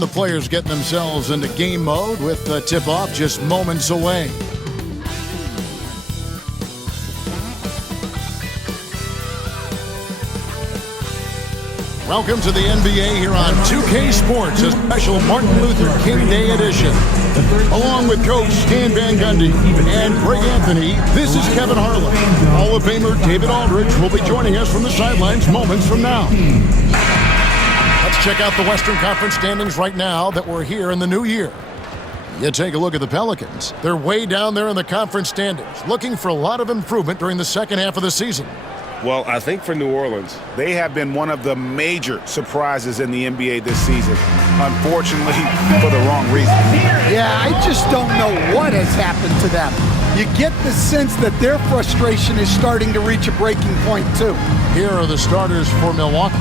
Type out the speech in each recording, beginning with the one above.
And the players getting themselves into game mode with the tip-off just moments away. Welcome to the NBA here on 2K Sports, a special Martin Luther King Day edition. Along with Coach Stan Van Gundy and Greg Anthony, this is Kevin Harlan. Hall of Famer David Aldridge will be joining us from the sidelines moments from now. Let's check out the Western Conference standings right now that we're here in the new year. You take a look at the Pelicans. They're way down there in the conference standings, looking for a lot of improvement during the second half of the season. Well, I think for New Orleans, they have been one of the major surprises in the NBA this season, unfortunately, for the wrong reason. Yeah, I just don't know what has happened to them. You get the sense that their frustration is starting to reach a breaking point, too. Here are the starters for Milwaukee.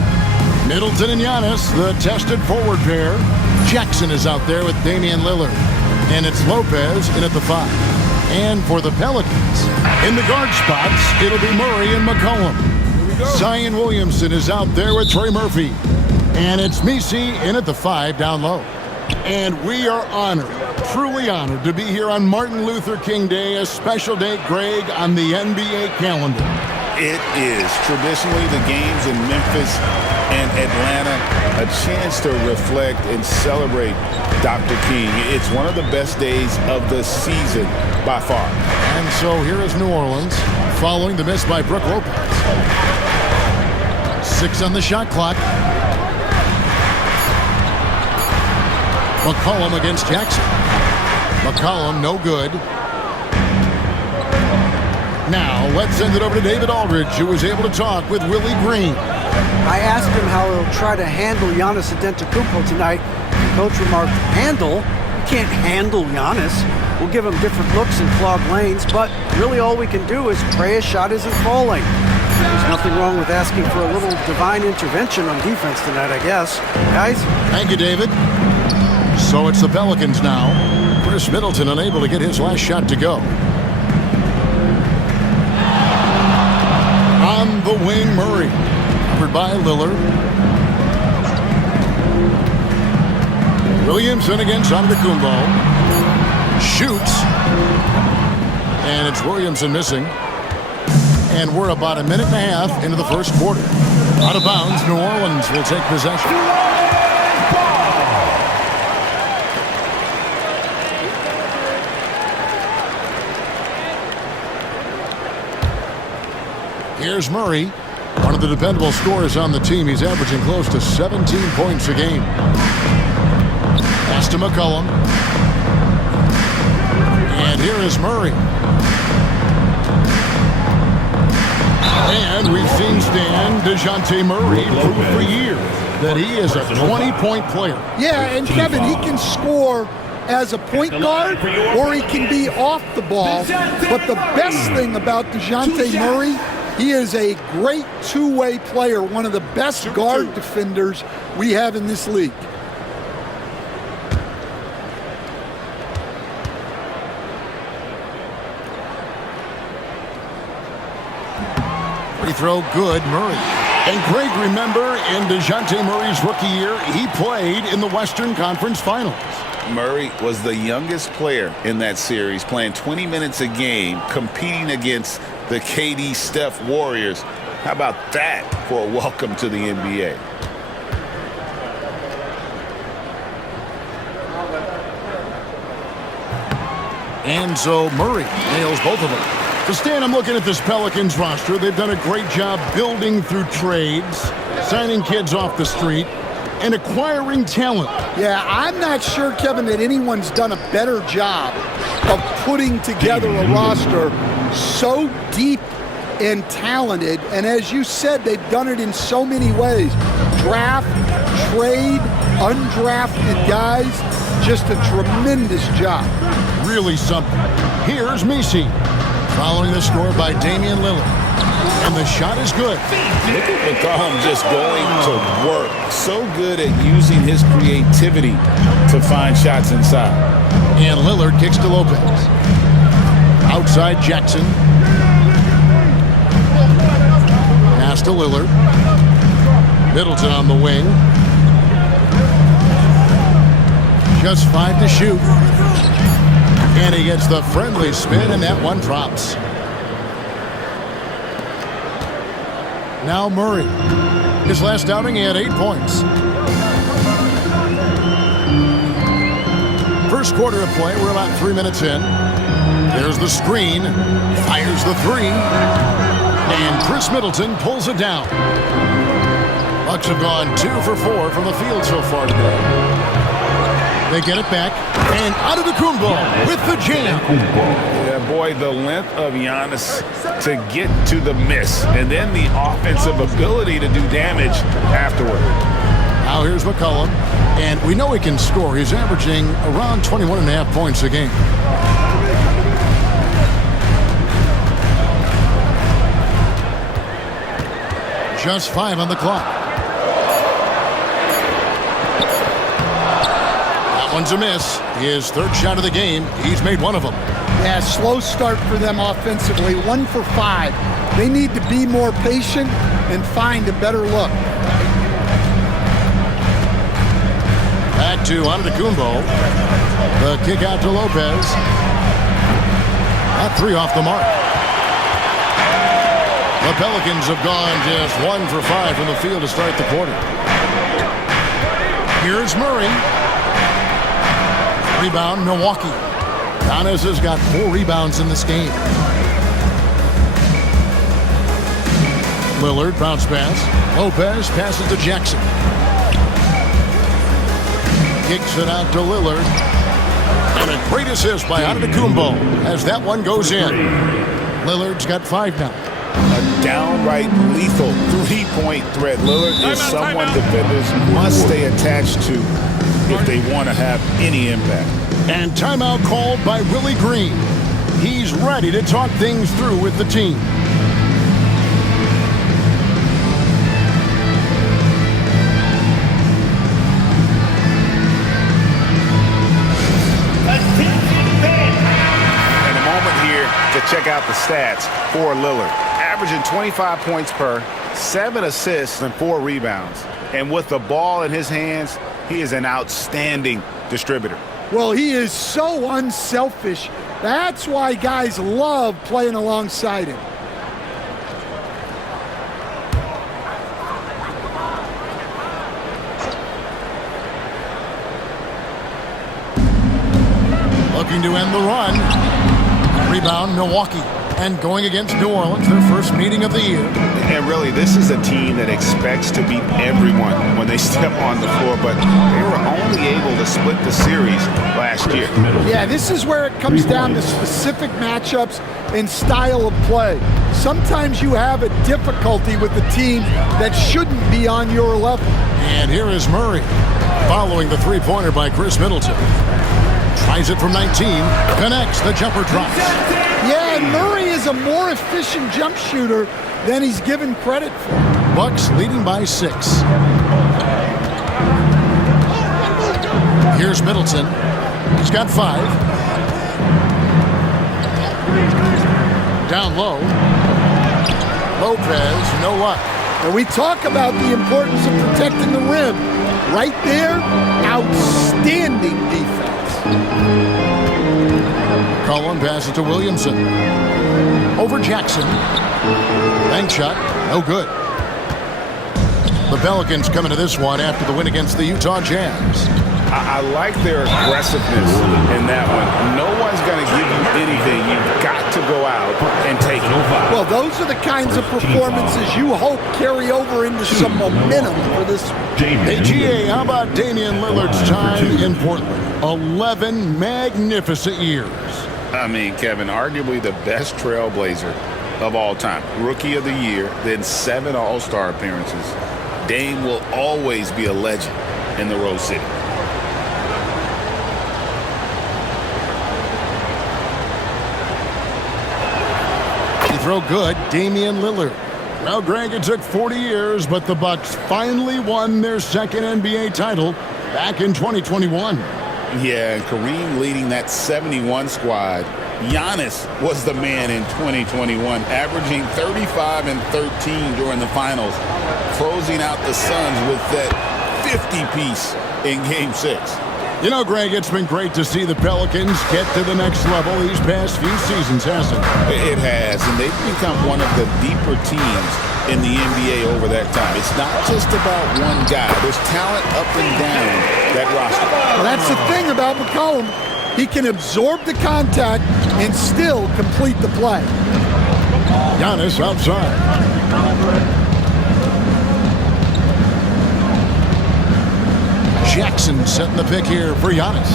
Middleton and Giannis, the tested forward pair. Jackson is out there with Damian Lillard. And it's Lopez in at the 5. And for the Pelicans, in the guard spots, it'll be Murray and McCollum. Zion Williamson is out there with Trey Murphy. And it's Messi in at the 5 down low. And we are honored, truly honored, to be here on Martin Luther King Day, a special day, Greg, on the NBA calendar. It is traditionally the games in Memphis and Atlanta, a chance to reflect and celebrate Dr. King. It's one of the best days of the season by far. And so here is New Orleans, following the miss by Brook Lopez. 6 on the shot clock. McCollum against Jackson. McCollum, no good. Now, let's send it over to David Aldridge, who was able to talk with Willie Green. I asked him how he'll try to handle Giannis Antetokounmpo tonight. Coach remarked, handle? You can't handle Giannis. We'll give him different looks and clog lanes, but really all we can do is pray his shot isn't falling. There's nothing wrong with asking for a little divine intervention on defense tonight, I guess. Guys? Thank you, David. So it's the Pelicans now. Chris Middleton unable to get his last shot to go. On the wing, Murray. Covered by Lillard. Williamson against Antetokounmpo. Shoots. And it's Williamson missing. And we're about a minute and a half into the first quarter. Out of bounds, New Orleans will take possession. Here's Murray, one of the dependable scorers on the team. He's averaging close to 17 points a game. Pass to McCollum. And here is Murray. And we've seen Stan DeJounte Murray prove for years that he is a 20-point player. Yeah, and Kevin, he can score as a point guard or he can be off the ball. But the best thing about DeJounte Murray, he is a great two-way player, one of the best guard defenders we have in this league. Free throw good, Murray. And Greg, remember, in DeJounte Murray's rookie year, he played in the Western Conference Finals. Murray was the youngest player in that series, playing 20 minutes a game, competing against the KD Steph Warriors. How about that for a welcome to the NBA? And so Murray nails both of them. So Stan, I'm looking at this Pelicans roster. They've done a great job building through trades, signing kids off the street, and acquiring talent. Yeah, I'm not sure, Kevin, that anyone's done a better job of putting together a roster so deep and talented. And as you said, they've done it in so many ways. Draft, trade, undrafted guys. Just a tremendous job. Really something. Here's Messi, following the score by Damian Lillard. And the shot is good. Look at McCollum just going to work. So good at using his creativity to find shots inside. And Lillard kicks to Lopez. Outside Jackson. Pass to Lillard. Middleton on the wing. Just 5 to shoot. And he gets the friendly spin, and that one drops. Now Murray. His last outing, he had 8 points. First quarter of play, we're about 3 minutes in. There's the screen. Fires the 3. And Chris Middleton pulls it down. Bucks have gone 2 for 4 from the field so far today. They get it back, and Antetokounmpo with the jam. Yeah, boy, the length of Giannis to get to the miss, and then the offensive ability to do damage afterward. Now here's McCollum, and we know he can score. He's averaging around 21.5 points a game. Just 5 on the clock. One's a miss. His 3rd shot of the game. He's made 1 of them. Yeah, slow start for them offensively. 1 for 5. They need to be more patient and find a better look. Back to Antetokounmpo. The kick out to Lopez. That 3 off the mark. The Pelicans have gone just 1 for 5 from the field to start the quarter. Here's Murray. Rebound, Milwaukee. Giannis has got 4 rebounds in this game. Lillard, bounce pass. Lopez passes to Jackson. Kicks it out to Lillard. And a great assist by Antetokounmpo as that one goes in. Lillard's got 5 now. A downright lethal 3-point threat. Lillard is someone defenders must stay attached to if they want to have any impact. And timeout called by Willie Green. He's ready to talk things through with the team. And a moment here to check out the stats for Lillard. Averaging 25 points per, 7 assists, and 4 rebounds. And with the ball in his hands, he is an outstanding distributor. Well, he is so unselfish. That's why guys love playing alongside him. Looking to end the run. Rebound, Milwaukee. And going against New Orleans, their first meeting of the year. And really, this is a team that expects to beat everyone when they step on the floor, but they were only able to split the series last year. Yeah, this is where it comes down to specific matchups and style of play. Sometimes you have a difficulty with the team that shouldn't be on your level. And here is Murray, following the 3-pointer by Chris Middleton. Tries it from 19, connects, the jumper drops. Yeah, and Murray is a more efficient jump shooter than he's given credit for. Bucks leading by 6. Here's Middleton. He's got 5. Down low. Lopez, no luck. And we talk about the importance of protecting the rim. Right there, outstanding defense. Cullen passes to Williamson. Over Jackson. Bank shot, no good. The Pelicans coming to this one after the win against the Utah Jazz. I like their aggressiveness in that one. No one's going to give you anything. You've got to go out and take it. Well, those are the kinds of performances you hope carry over into some momentum for this. Hey, GA, how about Damian Lillard's time in Portland? 11 magnificent years. I mean, Kevin, arguably the best trailblazer of all time. Rookie of the year, then 7 All-Star appearances. Dame will always be a legend in the Rose City. Throw good, Damian Lillard. Well, Greg, it took 40 years, but the Bucks finally won their second NBA title back in 2021. Yeah, and Kareem leading that 71 squad. Giannis was the man in 2021, averaging 35 and 13 during the finals, closing out the Suns with that 50-piece in Game 6. You know, Greg, it's been great to see the Pelicans get to the next level these past few seasons, hasn't it? It has, and they've become one of the deeper teams in the NBA over that time. It's not just about one guy. There's talent up and down that roster. Well, that's the thing about McCollum. He can absorb the contact and still complete the play. Giannis outside. Jackson setting the pick here for Giannis.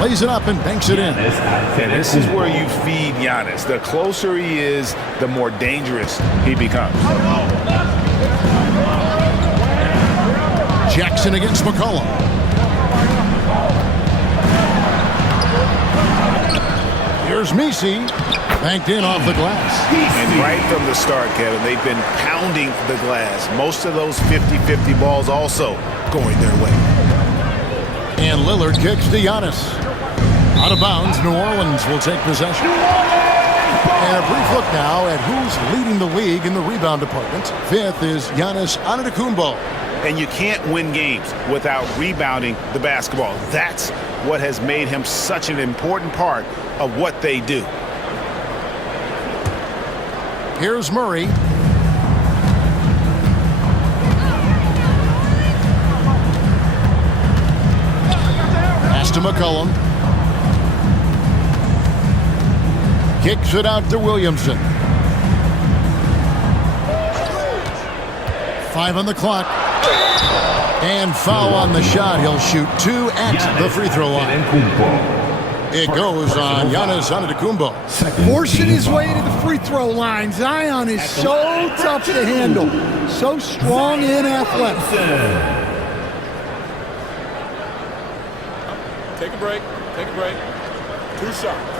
Lays it up and banks it in. And this is where you feed Giannis. The closer he is, the more dangerous he becomes. Jackson against McCollum. Here's Messi. Banked in off the glass. And right from the start, Kevin, they've been pounding the glass. Most of those 50-50 balls also going their way. And Lillard kicks to Giannis. Out of bounds, New Orleans will take possession. And a brief look now at who's leading the league in the rebound department. Fifth is Giannis Antetokounmpo. And you can't win games without rebounding the basketball. That's what has made him such an important part of what they do. Here's Murray. Pass to McCollum. Kicks it out to Williamson. 5 on the clock. And foul on the shot. He'll shoot 2 at the free throw line. It goes on Giannis Antetokounmpo. Forcing his way to the free throw line. Zion is so tough to handle. So strong and athletic. Take a break. Take a break. 2 shots.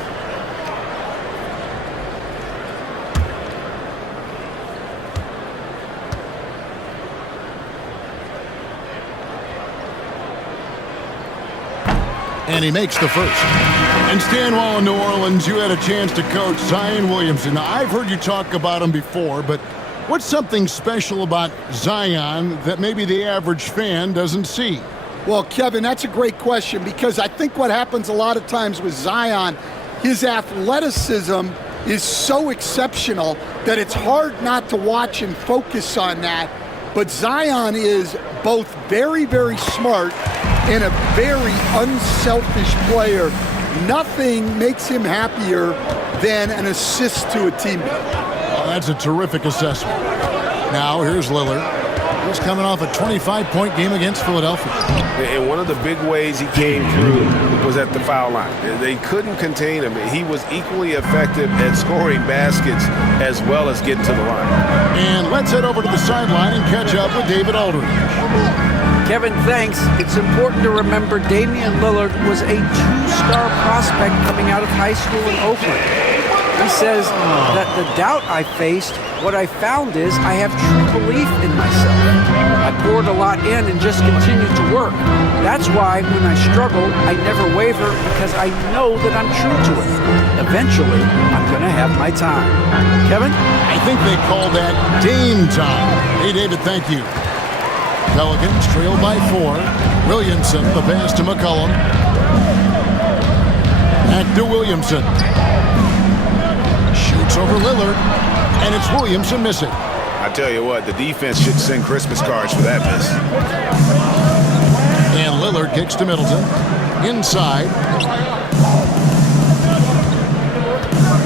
And he makes the first. And Stan, while in New Orleans, you had a chance to coach Zion Williamson. Now, I've heard you talk about him before, but what's something special about Zion that maybe the average fan doesn't see? Well, Kevin, that's a great question because I think what happens a lot of times with Zion, his athleticism is so exceptional that it's hard not to watch and focus on that. But Zion is both very, very smart and a very unselfish player. Nothing makes him happier than an assist to a teammate. Well, that's a terrific assessment. Now, here's Lillard. He's coming off a 25-point game against Philadelphia. And one of the big ways he came through was at the foul line. They couldn't contain him. He was equally effective at scoring baskets as well as getting to the line. And let's head over to the sideline and catch up with David Aldridge. Kevin, thanks. It's important to remember Damian Lillard was a 2-star prospect coming out of high school in Oakland. He says that the doubt I faced, what I found is I have true belief in myself. I poured a lot in and just continued to work. That's why when I struggle, I never waver because I know that I'm true to it. Eventually, I'm going to have my time. Kevin? I think they call that Dame time. Hey, David, thank you. Pelicans trail by 4. Williamson, the pass to McCollum. Back to Williamson. Shoots over Lillard, and it's Williamson missing. I tell you what, the defense should send Christmas cards for that miss. And Lillard kicks to Middleton. Inside.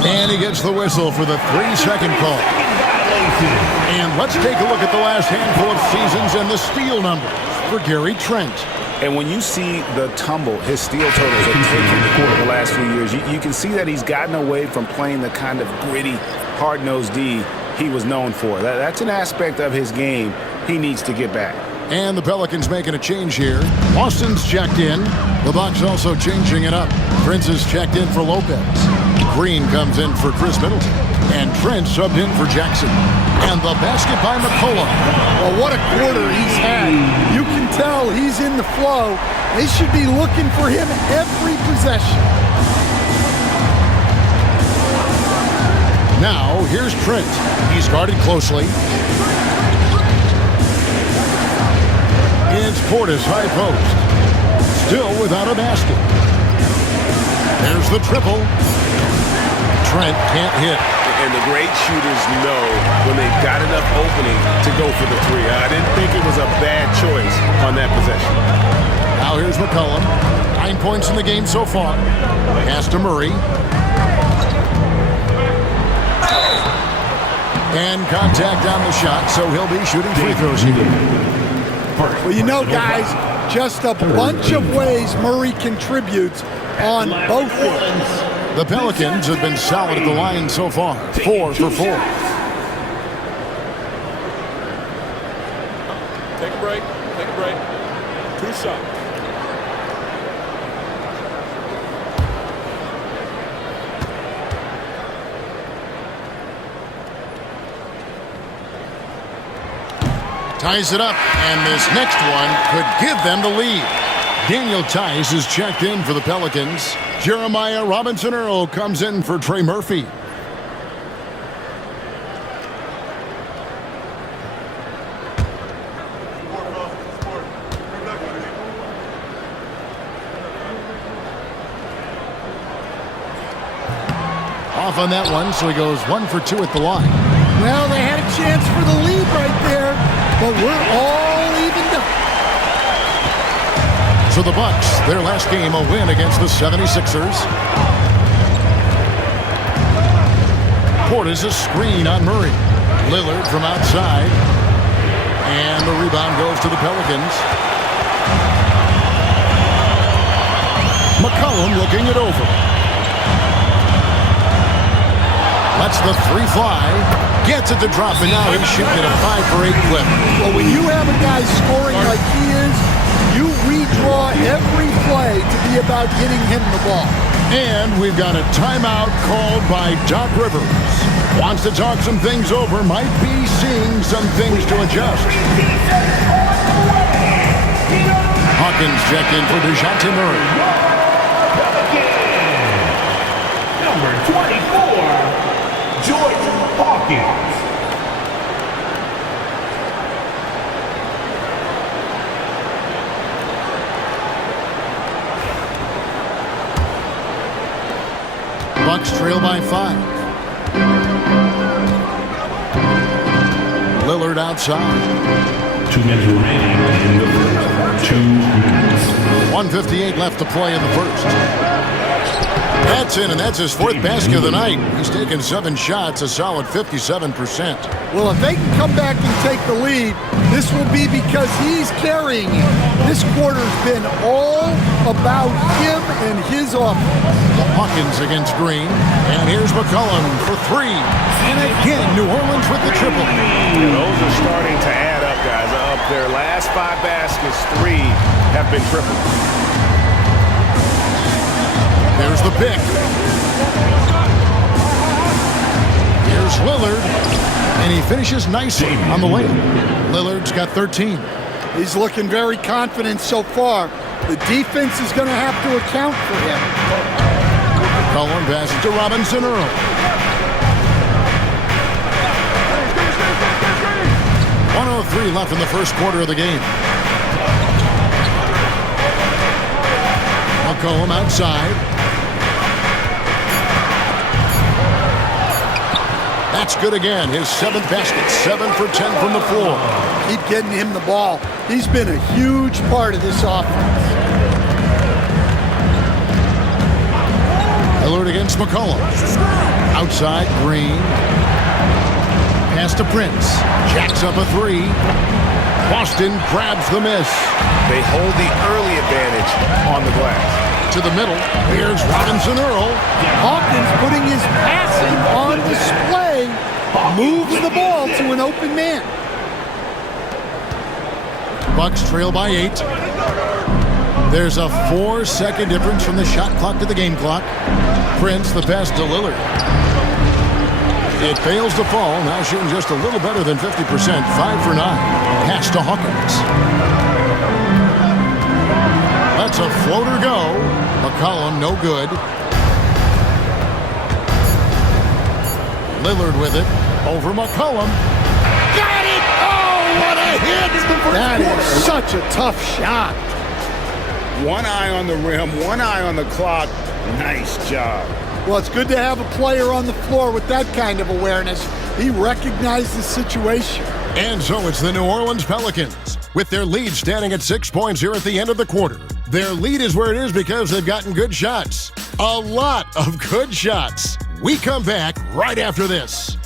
And he gets the whistle for the 3-second call. And let's take a look at the last handful of seasons and the steal numbers for Gary Trent. And when you see the tumble his steal totals have taken the last few years, you can see that he's gotten away from playing the kind of gritty, hard-nosed D he was known for. That's an aspect of his game he needs to get back. And the Pelicans making a change here. Austin's checked in. The Bucks also changing it up. Prince is checked in for Lopez. Green comes in for Chris Middleton. And Trent subbed in for Jackson. And the basket by McCollum. Well, what a quarter he's had. You can tell he's in the flow. They should be looking for him every possession. Now, here's Trent. He's guarded closely. It's Portis high post. without a basket. There's the triple. Trent can't hit. And the great shooters know when they've got enough opening to go for the three. I didn't think it was a bad choice on that possession. Now here's McCollum. 9 points in the game so far. Pass to Murray. And contact on the shot, so he'll be shooting free throws here. Well, you know, guys, just a bunch of ways Murray contributes on both ends. The Pelicans have been solid at the line so far. 4 for 4. Take a break. Take a break. 2 shots. Ties it up, and this next one could give them the lead. Daniel Tice is checked in for the Pelicans. Jeremiah Robinson-Earl comes in for Trey Murphy. Off on that one, so he goes 1 for 2 at the line. Well, they had a chance for the lead right there, but we're all evened up. So the Bucks, their last game, a win against the 76ers. Portis a screen on Murray. Lillard from outside. And the rebound goes to the Pelicans. McCollum looking it over. Lets the three fly. Gets it to drop, and now he's shooting at a 5 for 8 clip. Well, when you have a guy scoring like he is, you redraw every play to be about getting him the ball. And we've got a timeout called by Doc Rivers. Wants to talk some things over, might be seeing some things to adjust. Hawkins checked in for DeJounte Murray. Number 24, George Hawkins. Bucks trail by 5. Lillard outside. 2 minutes remaining in the first. 2 minutes. 1:58 left to play in the first. That's in, and that's his 4th basket of the night. He's taken 7 shots, a solid 57%. Well, if they can come back and take the lead, this will be because he's carrying it. This quarter's been all about him and his offense. Hawkins against Green, and here's McCollum for 3. And again, New Orleans with the triple. Yeah, those are starting to add up, guys. Of their last 5 baskets, 3 have been triple. There's the pick. Here's Lillard, and he finishes nicely on the layup. Lillard's got 13. He's looking very confident so far. The defense is going to have to account for him. Cullen passes to Robinson-Earl. .103 left in the first quarter of the game. McCollum outside. That's good again. His 7th basket, 7 for 10 from the floor. Keep getting him the ball. He's been a huge part of this offense. Lillard against McCollum. Outside, Green. Pass to Prince. Jacks up a 3. Boston grabs the miss. They hold the early advantage on the glass. To the middle. Here's Robinson-Earl. Hawkins putting his passing on display. Moves the ball to an open man. Bucks trail by 8. There's a 4-second difference from the shot clock to the game clock. Prince, the pass to Lillard. It fails to fall. Now shooting just a little better than 50%. 5 for 9. Pass to Hawkins. That's a floater go. McCollum, no good. Lillard with it. Over McCollum. Got it! Oh, what a hit! That is such a tough shot. One eye on the rim, one eye on the clock. Nice job. Well, it's good to have a player on the floor with that kind of awareness. He recognized the situation. And so it's the New Orleans Pelicans, with their lead standing at 6 points here at the end of the quarter. Their lead is where it is because they've gotten good shots. A lot of good shots. We come back right after this.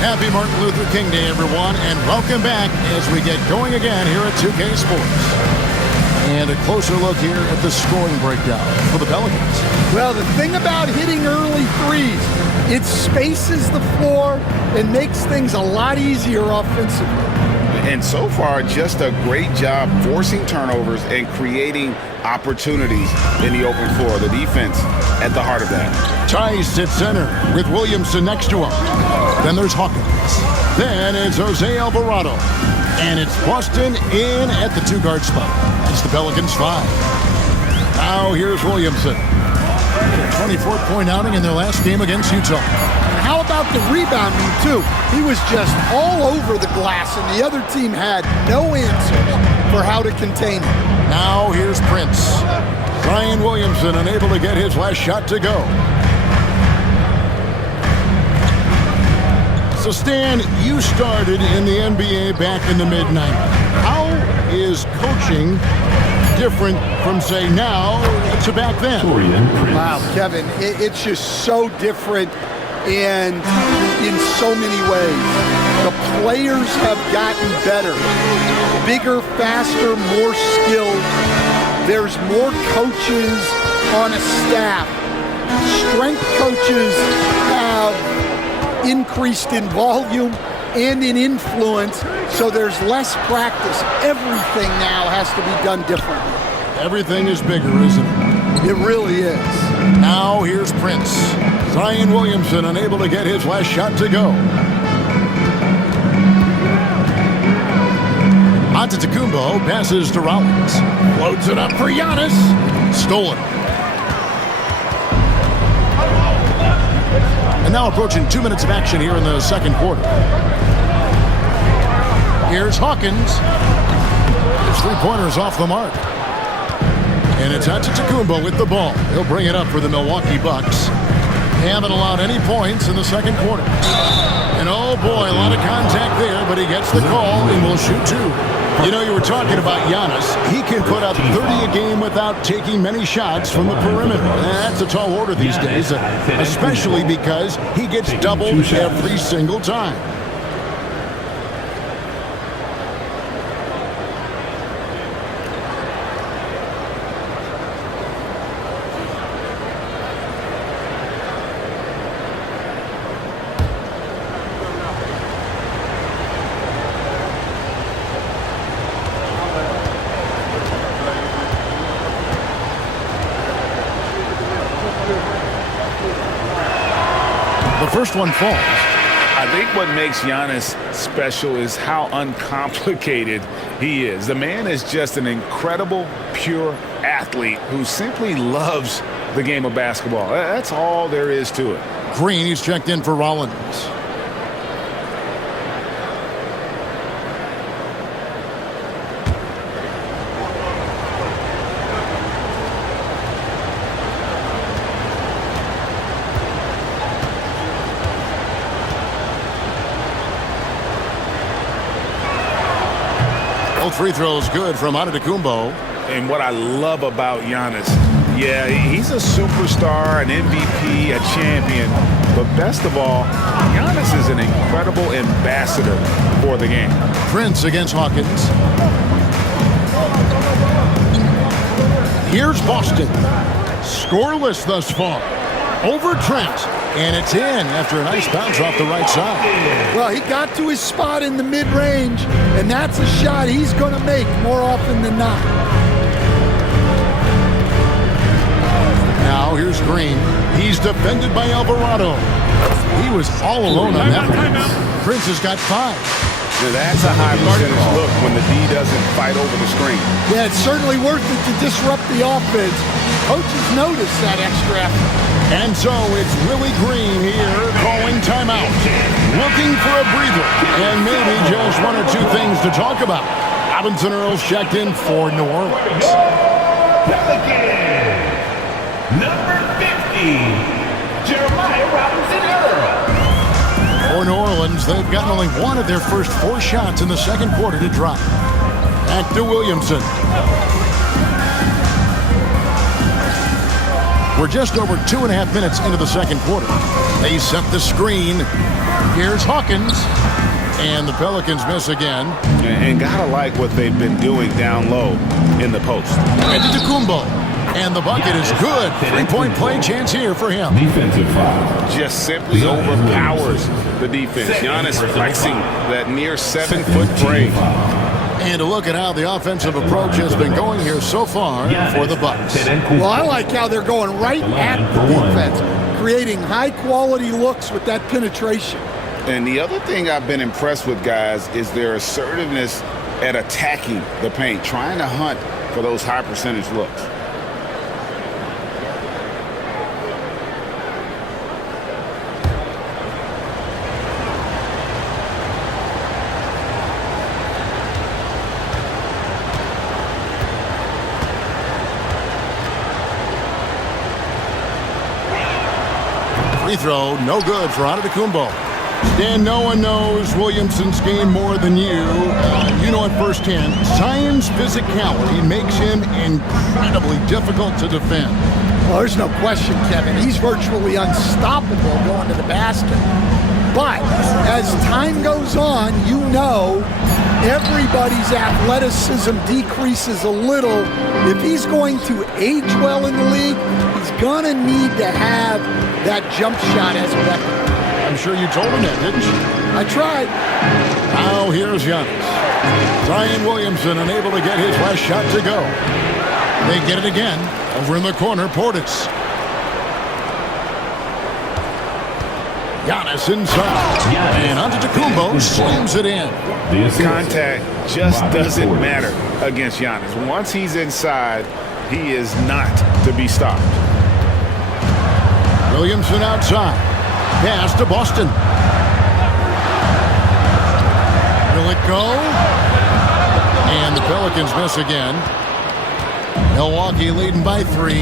Happy Martin Luther King Day, everyone, and welcome back as we get going again here at 2K Sports. And a closer look here at the scoring breakdown for the Pelicans. Well, the thing about hitting early threes, it spaces the floor and makes things a lot easier offensively. And so far, just a great job forcing turnovers and creating opportunities in the open floor. The defense at the heart of that. Tice at center with Williamson next to him. Then there's Hawkins. Then it's Jose Alvarado. And it's Boston in at the two-guard spot. It's the Pelicans 5. Now here's Williamson. 24th point outing in their last game against Utah. And how about the rebounding, too? He was just all over the glass, and the other team had no answers for how to contain him. Now here's Prince. Zion Williamson unable to get his last shot to go. So Stan, you started in the NBA back in the mid-90s. How is coaching different from, say, now to back then? Wow, Kevin, it's just so different and in so many ways. The players have gotten better, bigger, faster, more skilled. There's more coaches on a staff. Strength coaches have increased in volume and in influence, so there's less practice. Everything now has to be done differently. Everything is bigger, isn't it? It really is. Now here's Prince. Zion Williamson unable to get his last shot to go. Antetokounmpo passes to Rollins. Floats it up for Giannis. Stolen. And now approaching 2 minutes of action here in the second quarter. Here's Hawkins. His three-pointers off the mark. And it's Antetokounmpo with the ball. He'll bring it up for the Milwaukee Bucks. They haven't allowed any points in the second quarter. And oh boy, a lot of contact there, but he gets the call and will shoot two. You know, you were talking about Giannis. He can put up 30 a game without taking many shots from the perimeter. That's a tall order these days, especially because he gets doubled every single time. First one falls. I think what makes Giannis special is how uncomplicated he is. The man is just an incredible, pure athlete who simply loves the game of basketball. That's all there is to it. Green, he's checked in for Rollins. Both free throws good from Antetokounmpo. And what I love about Giannis, yeah, he's a superstar, an MVP, a champion. But best of all, Giannis is an incredible ambassador for the game. Prince against Hawkins. Here's Boston. Scoreless thus far. Over Trent. And it's in after a nice bounce off the right side. Well, he got to his spot in the mid-range, and that's a shot he's going to make more often than not. Now here's Green. He's defended by Alvarado. He was all alone on that one. Prince has got 5. Now that's a high percentage look when the D doesn't fight over the screen. Yeah, it's certainly worth it to disrupt the offense. Coaches notice that extra effort. And so it's Willie Green here calling timeout. Looking for a breather and maybe just one or two things to talk about. Robinson Earls checked in for New Orleans. Pelicans, number 50, Jeremiah Robinson Earl. For New Orleans, they've gotten only one of their first 4 shots in the second quarter to drop. Back to Williamson. We're just over 2.5 minutes into the second quarter. They set the screen. Here's Hawkins. And the Pelicans miss again. And gotta like what they've been doing down low in the post. Antetokounmpo. And the bucket is good. 3-point play chance here for him. Defensive foul. Just simply overpowers the defense. Giannis flexing that near 7-foot break. And a look at how the offensive approach has been going here so far for the Bucks. Well, I like how they're going right at the defense, creating high-quality looks with that penetration. And the other thing I've been impressed with, guys, is their assertiveness at attacking the paint, trying to hunt for those high percentage looks. Free throw, no good for Antetokounmpo. Dan, no one knows Williamson's game more than you. You know it firsthand. Zion's physicality makes him incredibly difficult to defend. Well, there's no question, Kevin. He's virtually unstoppable going to the basket. But as time goes on, you know everybody's athleticism decreases a little. If he's going to age well in the league, he's going to need to have that jump shot as a weapon. I'm sure you told him that, didn't you? I tried. Now here's Giannis. Zion Williamson unable to get his last shot to go. They get it again. Over in the corner, Portis. Giannis inside. And Antetokounmpo slams it in. Contact just doesn't matter against Giannis. Once he's inside, he is not to be stopped. Williamson outside. Pass to Boston. Will it go? And the Pelicans miss again. Milwaukee leading by 3.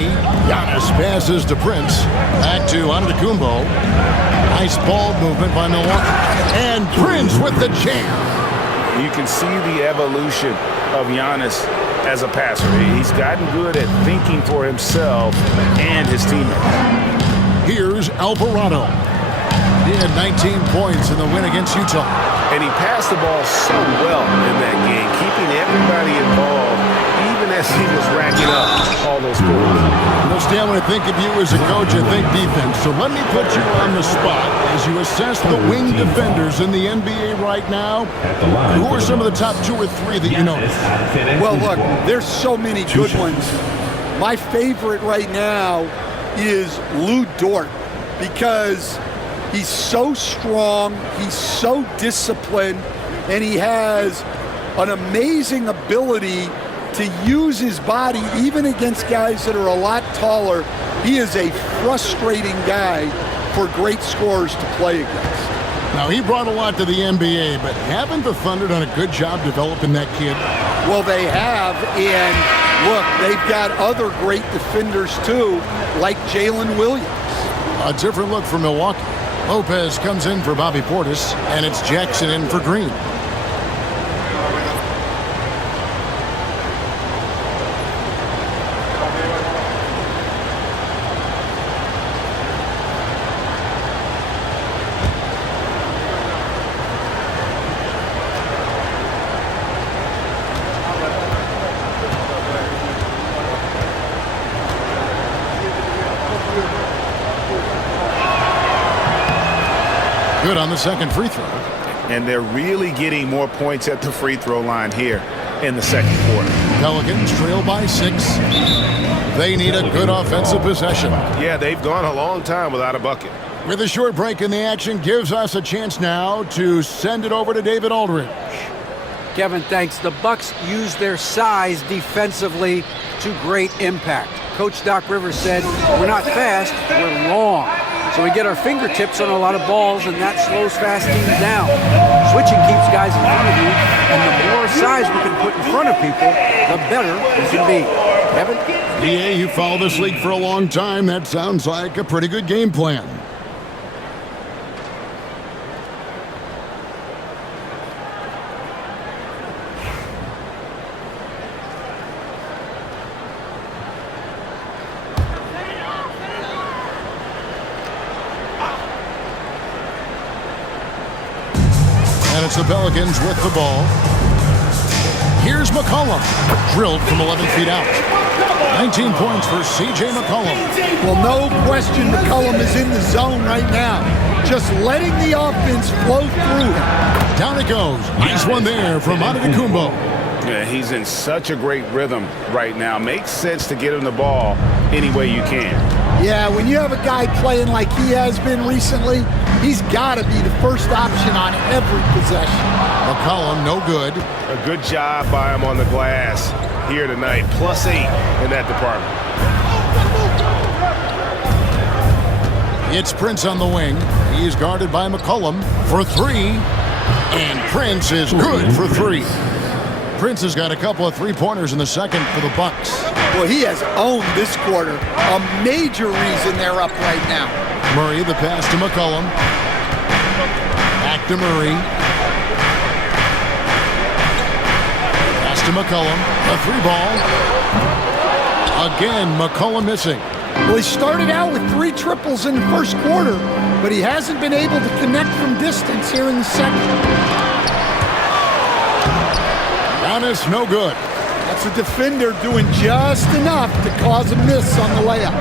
Giannis passes to Prince. Back to Antetokounmpo. Nice ball movement by Milwaukee. And Prince with the jam. You can see the evolution of Giannis as a passer. He's gotten good at thinking for himself and his teammates. Here's Alvarado. He had 19 points in the win against Utah. And he passed the ball so well in that game, keeping everybody involved, even as he was racking up all those goals. You know, Stan, when I think of you as a coach, I think defense. So let me put you on the spot as you assess the wing defenders in the NBA right now. Who are some of the top 2 or 3 that you notice? Well, look, there's so many good ones. My favorite right now is Lou Dort because he's so strong, he's so disciplined, and he has an amazing ability to use his body even against guys that are a lot taller. He is a frustrating guy for great scorers to play against. Now, he brought a lot to the NBA, but haven't the Thunder done a good job developing that kid? Well, they have, and look, they've got other great defenders too, like Jalen Williams. A different look for Milwaukee. Lopez comes in for Bobby Portis, and it's Jackson in for Green. Good on the second free throw. And they're really getting more points at the free throw line here in the second quarter. Pelicans trail by 6. They need a good offensive possession. Yeah, they've gone a long time without a bucket. With a short break in the action, gives us a chance now to send it over to David Aldridge. Kevin, thanks. The Bucks use their size defensively to great impact. Coach Doc Rivers said, we're not fast, we're long. So we get our fingertips on a lot of balls, and that slows fast teams down. Switching keeps guys in front of you, and the more size we can put in front of people, the better we can be. Kevin? BA, you follow this league for a long time. That sounds like a pretty good game plan. And it's the Pelicans with the ball. Here's McCollum, drilled from 11 feet out. 19 points for C.J. McCollum. Well, no question McCollum is in the zone right now. Just letting the offense flow through him. Down it goes. Nice one there from Antetokounmpo. Yeah, he's in such a great rhythm right now. Makes sense to get him the ball any way you can. Yeah, when you have a guy playing like he has been recently, he's got to be the first option on every possession. McCollum, no good. A good job by him on the glass here tonight. +8 in that department. It's Prince on the wing. He's guarded by McCollum for three. And Prince is good for three. Prince has got a couple of three-pointers in the second for the Bucks. Well, he has owned this quarter. A major reason they're up right now. Murray, the pass to McCollum. Back to Murray. Pass to McCollum. A three ball. Again, McCollum missing. Well, he started out with 3 triples in the first quarter, but he hasn't been able to connect from distance here in the second. Giannis, no good. That's a defender doing just enough to cause a miss on the layup.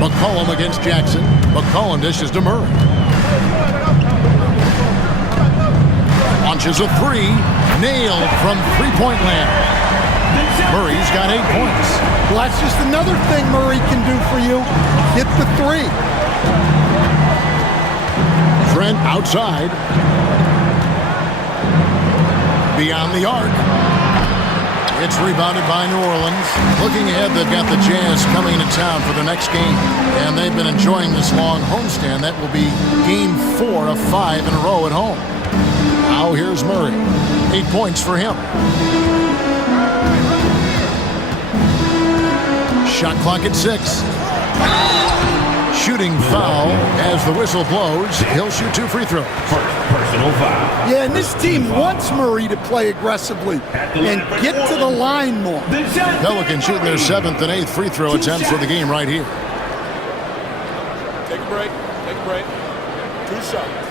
McCollum against Jackson. McCollum dishes to Murray. Launches a three. Nailed from three-point land. Murray's got 8 points. Well, that's just another thing Murray can do for you. Hit the three. Trent outside. Beyond the arc. It's rebounded by New Orleans. Looking ahead, they've got the Jazz coming into town for the next game. And they've been enjoying this long homestand. That will be game 4 of 5 in a row at home. Now here's Murray. 8 points for him. Shot clock at 6. Shooting foul as the whistle blows. He'll shoot 2 free throws. Personal foul. Yeah, and this team wants Murray to play aggressively and get to the line more. Pelicans shooting their 7th and 8th free throw attempts for the game right here. Take a break. Take a break. 2 shots.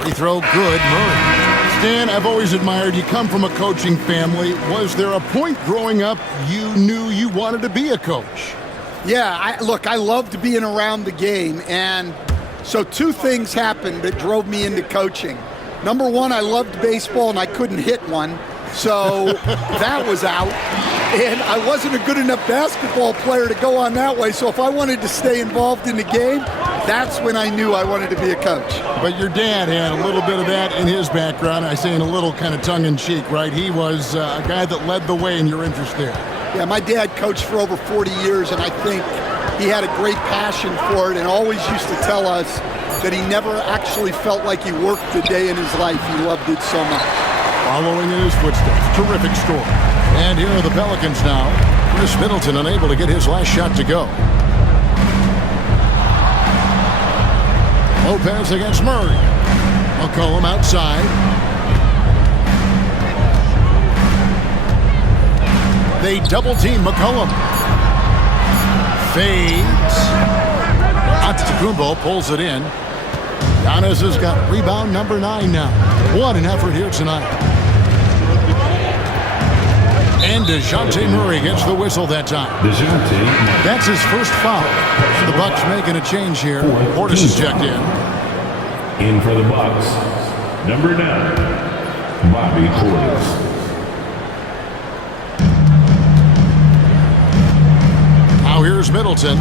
Free throw, good. Murray. Stan, I've always admired you. Come from a coaching family. Was there a point growing up you knew you wanted to be a coach? Yeah, I loved being around the game. And so 2 things happened that drove me into coaching. Number 1, I loved baseball and I couldn't hit one. So that was out. And I wasn't a good enough basketball player to go on that way. So if I wanted to stay involved in the game, that's when I knew I wanted to be a coach. But your dad had a little bit of that in his background. I say in a little kind of tongue-in-cheek, right? He was a guy that led the way in your interest there. Yeah, my dad coached for over 40 years, and I think he had a great passion for it and always used to tell us that he never actually felt like he worked a day in his life. He loved it so much. Following in his footsteps. Terrific story. And here are the Pelicans now. Chris Middleton unable to get his last shot to go. Lopez against Murray. McCollum outside. They double team McCollum. Fades. Antetokounmpo pulls it in. Giannis has got rebound number 9 now. What an effort here tonight. And DeJounte Murray gets the whistle that time. That's his first foul. The Bucks making a change here. Portis is checked in. In for the Bucks, number 9, Bobby Portis. Now here's Middleton.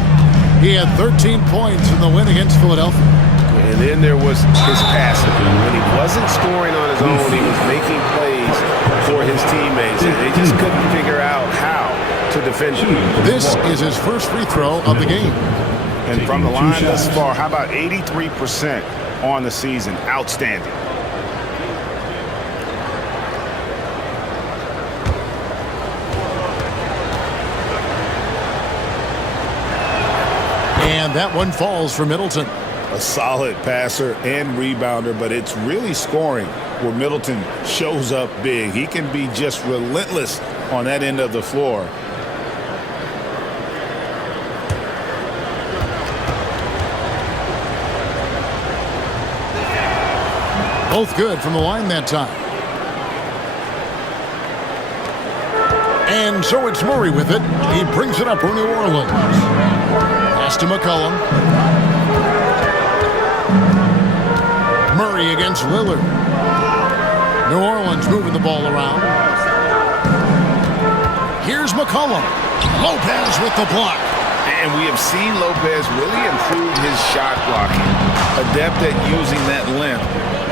He had 13 points in the win against Philadelphia. And then there was his passing. When he wasn't scoring on his own, he was making plays for his teammates, and they just couldn't figure out how to defend him. This is his first free throw of the game. And from the line thus far, how about 83% on the season? Outstanding. And that one falls for Middleton. A solid passer and rebounder, but it's really scoring where Middleton shows up big. He can be just relentless on that end of the floor. Both good from the line that time. And so it's Murray with it. He brings it up for New Orleans. Pass to McCollum. Murray against Lillard. New Orleans moving the ball around. Here's McCollum. Lopez with the block. And we have seen Lopez really improve his shot blocking. Adept at using that length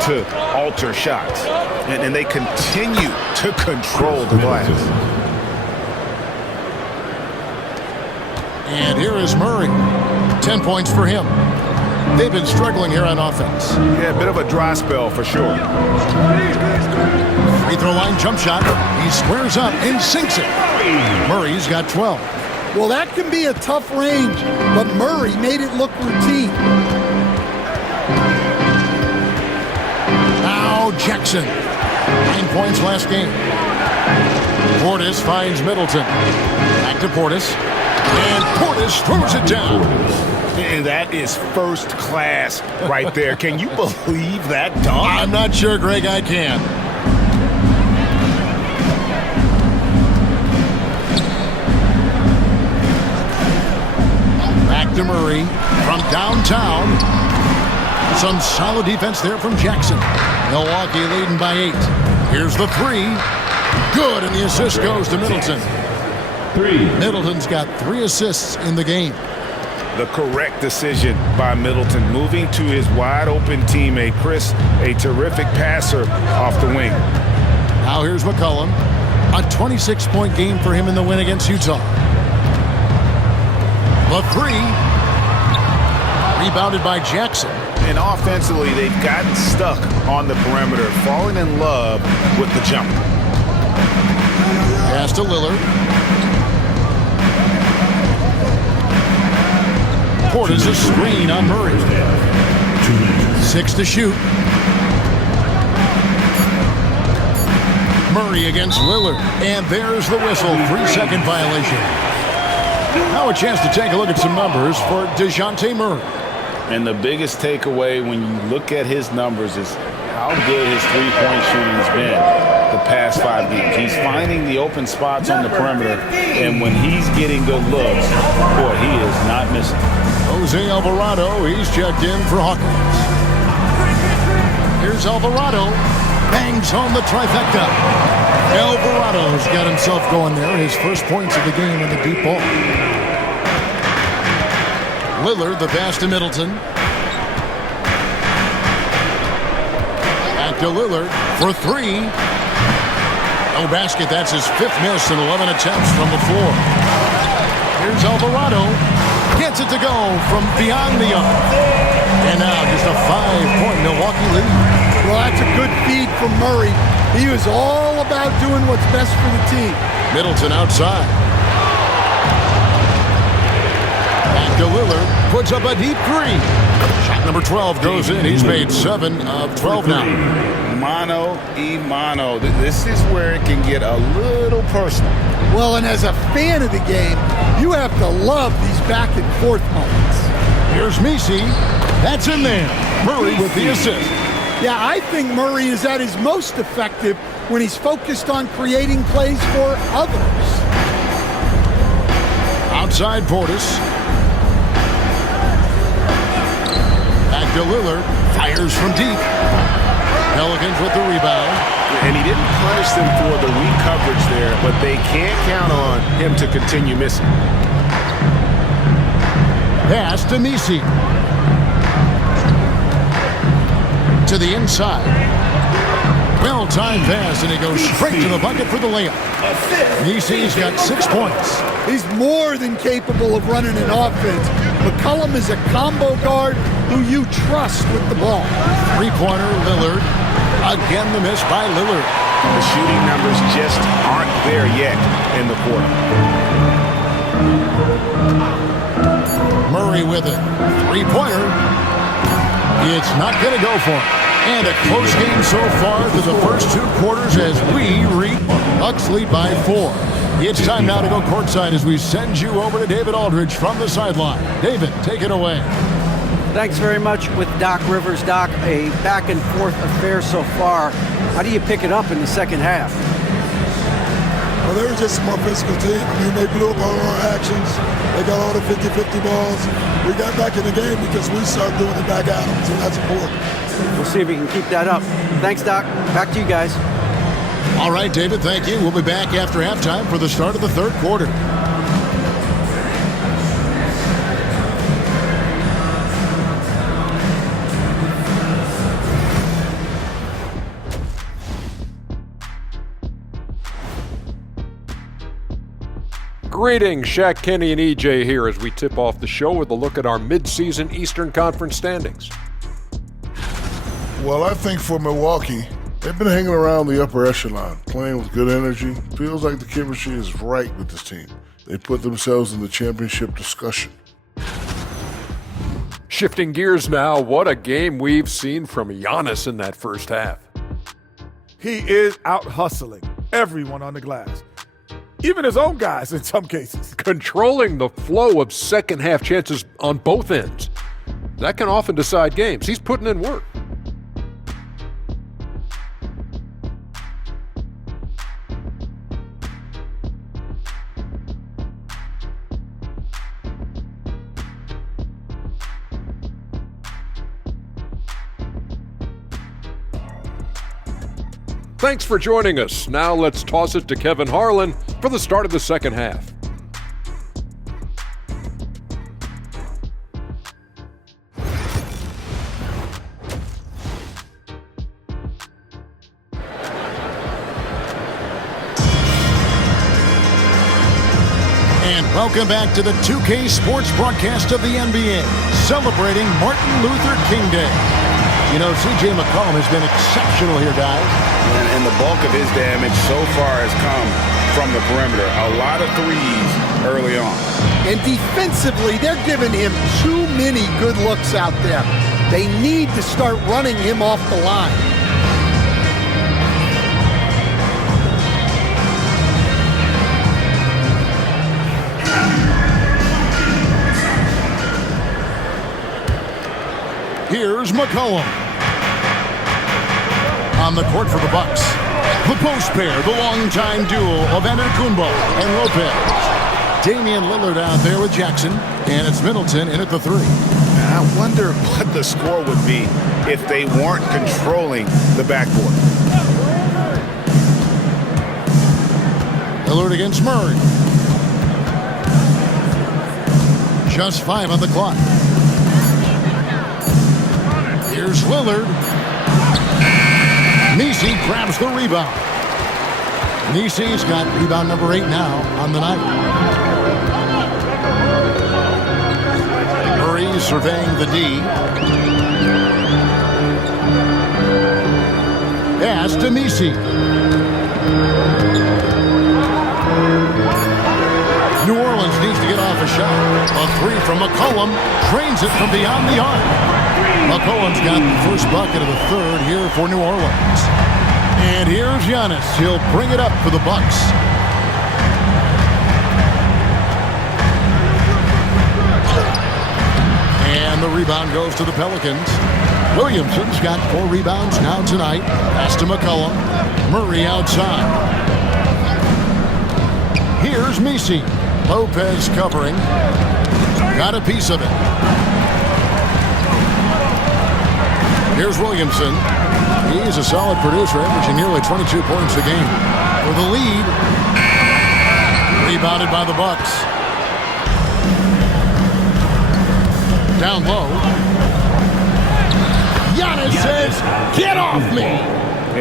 to alter shots. And they continue to control the glass. And here is Murray. 10 points for him. They've been struggling here on offense. Yeah, a bit of a dry spell for sure. Free throw line jump shot. He squares up and sinks it. Murray's got 12. Well, that can be a tough range, but Murray made it look routine. Now Jackson. 9 points last game. Portis finds Middleton. Back to Portis. And Portis throws it down. And that is first class right there. Can you believe that dunk? I'm not sure, Greg, I can. Back to Murray from downtown. Some solid defense there from Jackson. Milwaukee leading by 8. Here's the three. Good, and the assist goes to Middleton. Middleton's got 3 assists in the game. The correct decision by Middleton, moving to his wide-open teammate, Chris, a terrific passer off the wing. Now here's McCollum. A 26-point game for him in the win against Utah. The three. Rebounded by Jackson. And offensively, they've gotten stuck on the perimeter, falling in love with the jump. Pass to Lillard. Portis a screen on Murray. 6 to shoot. Murray against Lillard. And there's the whistle. 3-second violation. Now a chance to take a look at some numbers for DeJounte Murray. And the biggest takeaway when you look at his numbers is how good his three-point shooting has been the past 5 games. He's finding the open spots on the perimeter, and when he's getting good looks, boy, he is not missing. Jose Alvarado, he's checked in for Hawkins. Here's Alvarado. Bangs home the trifecta. Alvarado's got himself going there. His first points of the game in the deep ball. Lillard, the pass to Middleton. Back to Lillard for 3. No basket. That's his 5th miss in 11 attempts from the floor. Here's Alvarado. Gets it to go from beyond the arc. And now just a 5-point Milwaukee lead. Well, that's a good feed from Murray. He was all about doing what's best for the team. Middleton outside. Back to Lillard. Puts up a deep 3. Shot number 12 goes in. He's made 7 of 12 now. Mano y mano. This is where it can get a little personal. Well, and as a fan of the game, you have to love these back-and-forth moments. Here's Messi. That's in there. Murray with the assist. Yeah, I think Murray is at his most effective when he's focused on creating plays for others. Outside Portis. Back to Lillard Fires from deep. Pelicans with the rebound. And he didn't punish them for the weak coverage there, but they can't count on him to continue missing. Pass to Misi. To the inside. Well-timed pass, and he goes straight to the bucket for the layup. Misi's got 6 points. He's more than capable of running an offense. McCollum is a combo guard who you trust with the ball. Three-pointer, Lillard. Again, the miss by Lillard. The shooting numbers just aren't there yet in the quarter. Murray with it. Three-pointer. It's not going to go for him. And a close game so far through the first 2 quarters as we read Bucks lead by 4. It's time now to go courtside as we send you over to David Aldridge from the sideline. David, take it away. Thanks very much with Doc Rivers. Doc, a back-and-forth affair so far. How do you pick it up in the second half? Well, they were just a more physical team. I mean, they blew up all our actions. They got all the 50-50 balls. We got back in the game because we started doing it back at them, so that's important. We'll see if we can keep that up. Thanks, Doc. Back to you guys. All right, David, thank you. We'll be back after halftime for the start of the third quarter. Greetings, Shaq, Kenny, and EJ here as we tip off the show with a look at our mid-season Eastern Conference standings. Well, I think for Milwaukee, they've been hanging around the upper echelon, playing with good energy. Feels like the chemistry is right with this team. They put themselves in the championship discussion. Shifting gears now, what a game we've seen from Giannis in that first half. He is out hustling everyone on the glass. Even his own guys in some cases. Controlling the flow of second half chances on both ends. That can often decide games. He's putting in work. Thanks for joining us. Now let's toss it to Kevin Harlan for the start of the second half. And welcome back to the 2K Sports broadcast of the NBA, celebrating Martin Luther King Day. You know, C.J. McCollum has been exceptional here, guys. And the bulk of his damage so far has come from the perimeter. A lot of threes early on. And defensively, they're giving him too many good looks out there. They need to start running him off the line. Here's McCollum. On the court for the Bucks. The post pair, the longtime duo of Antetokounmpo and Lopez. Damian Lillard out there with Jackson, and it's Middleton in at the 3. I wonder what the score would be if they weren't controlling the backcourt. Lillard against Murray. Just 5 on the clock. Here's Lillard. Nisi grabs the rebound. Nisi's got rebound number 8 now on the night. Murray surveying the D. Pass to Nisi. New Orleans needs to get off a shot. A 3 from McCollum. Drains it from beyond the arc. McCollum's got the first bucket of the third here for New Orleans. And here's Giannis. He'll bring it up for the Bucks. And the rebound goes to the Pelicans. Williamson's got 4 rebounds now tonight. Pass to McCollum. Murray outside. Here's Misi. Lopez covering. Got a piece of it. Here's Williamson. He's a solid producer, averaging nearly 22 points a game. For the lead. Rebounded by the Bucks. Down low. Giannis says, "Get off me!"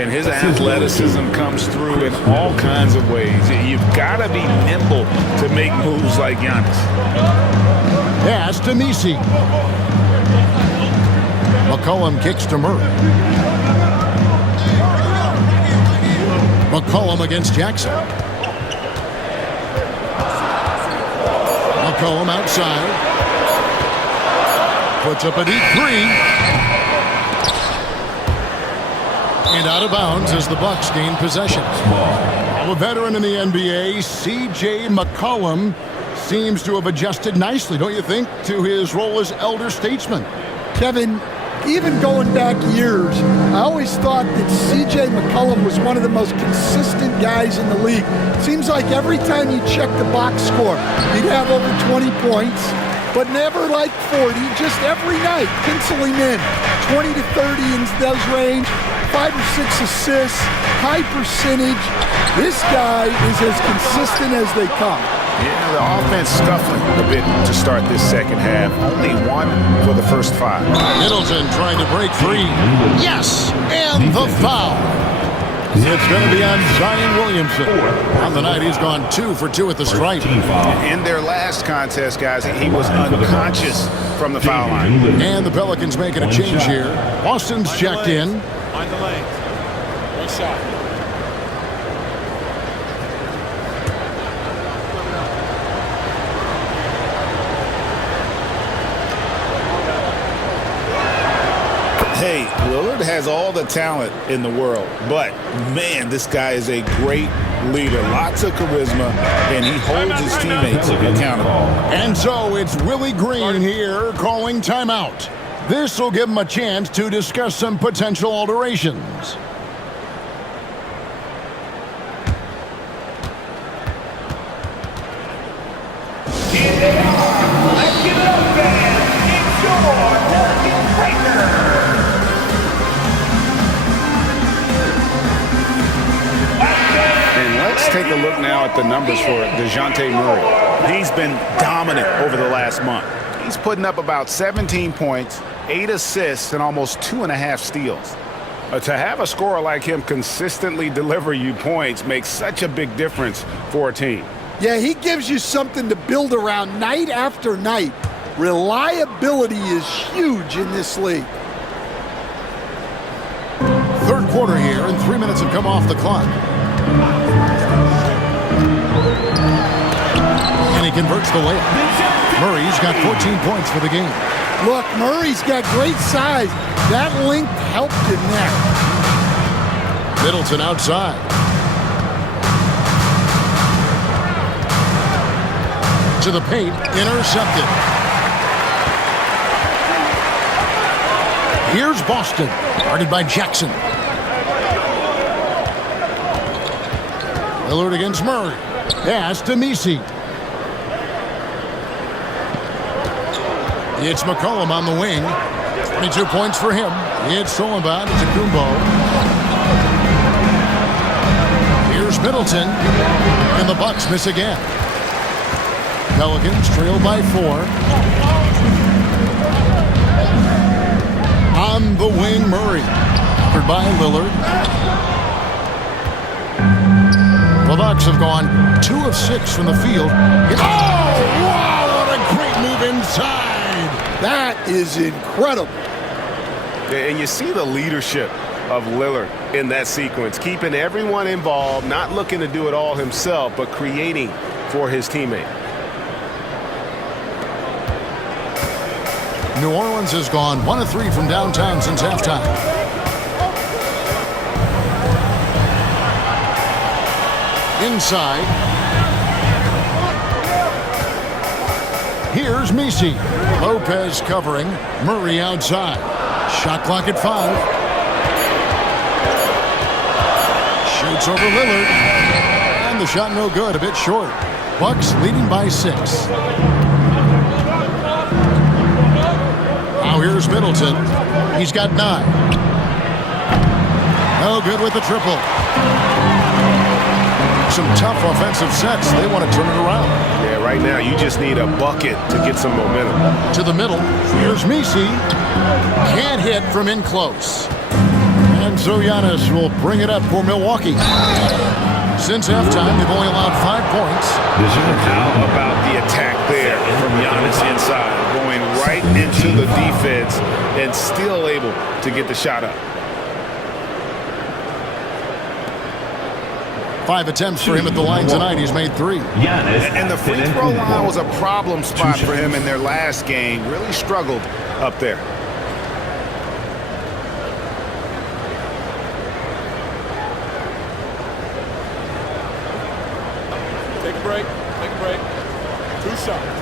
And his athleticism comes through in all kinds of ways. You've got to be nimble to make moves like Giannis. Pass to Messi. McCollum kicks to Murray. McCollum against Jackson. McCollum outside. Puts up a deep three. And out of bounds as the Bucks gain possession. A veteran in the NBA, C.J. McCollum, seems to have adjusted nicely, don't you think, to his role as elder statesman. Kevin, even going back years, I always thought that C.J. McCollum was one of the most consistent guys in the league. Seems like every time you check the box score, he'd have over 20 points, but never like 40, just every night, pencil him in. 20 to 30 in those range, 5 or 6 assists, high percentage. This guy is as consistent as they come. Yeah, the offense scuffling a bit to start this second half. Only one for the first 5. Middleton trying to break free. Yes, and the foul. It's going to be on Zion Williamson. On the night, he's gone 2 for 2 at the stripe. In their last contest, guys, he was unconscious from the foul line. And the Pelicans making a change here. Boston's checked in. Mind the lanes. One shot. Hey, Lillard has all the talent in the world, but man, this guy is a great leader. Lots of charisma, and he holds his teammates accountable. And so it's Willie Green here calling timeout. This will give him a chance to discuss some potential alterations. Here they are. Let's give it up, fans. It's your Pelicans Breaker. And let's take a look now at the numbers for DeJounte Murray. He's been dominant over the last month. He's putting up about 17 points, 8 assists, and almost 2.5 steals. To have a scorer like him consistently deliver you points makes such a big difference for a team. Yeah, he gives you something to build around night after night. Reliability is huge in this league. Third quarter here, and 3 minutes have come off the clock. And he converts the layup. Murray's got 14 points for the game. Look, Murray's got great size. That length helped him there. Middleton outside. To the paint, intercepted. Here's Boston, guarded by Jackson. Lillard against Murray. Pass to Messi. It's McCollum on the wing. 22 points for him. It's Solomon. It's a Kumbo. Here's Middleton. And the Bucks miss again. Pelicans trail by 4. On the wing, Murray. Covered by Lillard. The Bucks have gone 2 of 6 from the field. Oh, wow, what a great move inside. That is incredible. And you see the leadership of Lillard in that sequence, keeping everyone involved, not looking to do it all himself, but creating for his teammate. New Orleans has gone 1 of 3 from downtown since halftime. Inside. Here's Messi. Lopez covering. Murray outside. Shot clock at 5. Shoots over Lillard. And the shot no good. A bit short. Bucks leading by 6. Now here's Middleton. He's got 9. No good with the triple. Some tough offensive sets. They want to turn it around. Yeah, right now you just need a bucket to get some momentum. To the middle. Here's Misi. Can't hit from in close. And so Giannis will bring it up for Milwaukee. Since halftime, they've only allowed 5 points. How about the attack there from Giannis inside, going right into the defense and still able to get the shot up. 5 attempts for him at the line tonight. He's made 3. And the free throw line was a problem spot for him in their last game. Really struggled up there. Take a break. Take a break. 2 shots.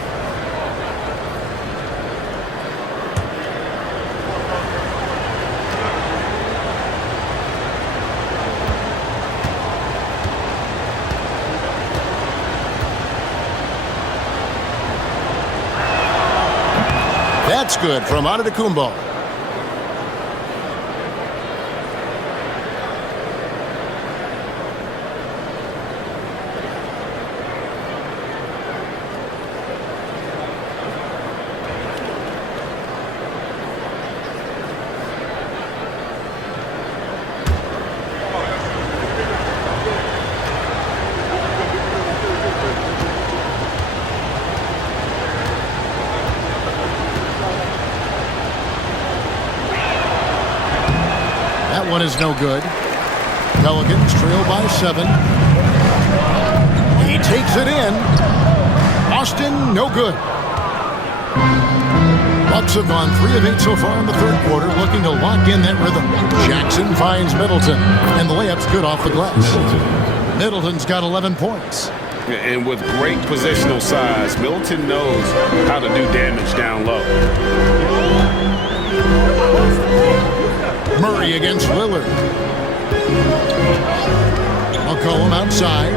That's good from Antetokounmpo. One is no good. Pelicans trail by 7. He takes it in. Austin, no good. Bucks have gone 3 of 8 so far in the third quarter, looking to lock in that rhythm. Jackson finds Middleton, and the layup's good off the glass. Middleton's got 11 points. And with great positional size, Middleton knows how to do damage down low. Murray against Lillard. McCollum outside.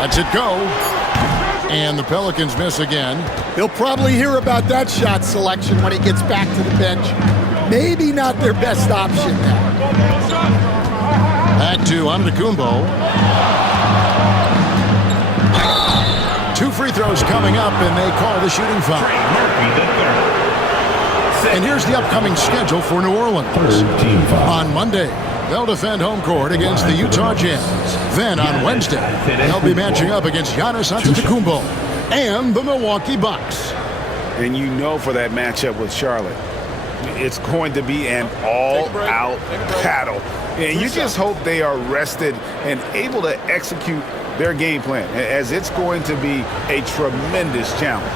Lets it go. And the Pelicans miss again. He'll probably hear about that shot selection when he gets back to the bench. Maybe not their best option now. Back to Antetokounmpo. 2 free throws coming up, and they call the shooting foul. And here's the upcoming schedule for New Orleans. On Monday, they'll defend home court against the Utah Jazz. Then on Wednesday, they'll be matching up against Giannis Antetokounmpo and the Milwaukee Bucks. And you know for that matchup with Charlotte, it's going to be an all-out battle. And you just hope they are rested and able to execute their game plan, as it's going to be a tremendous challenge.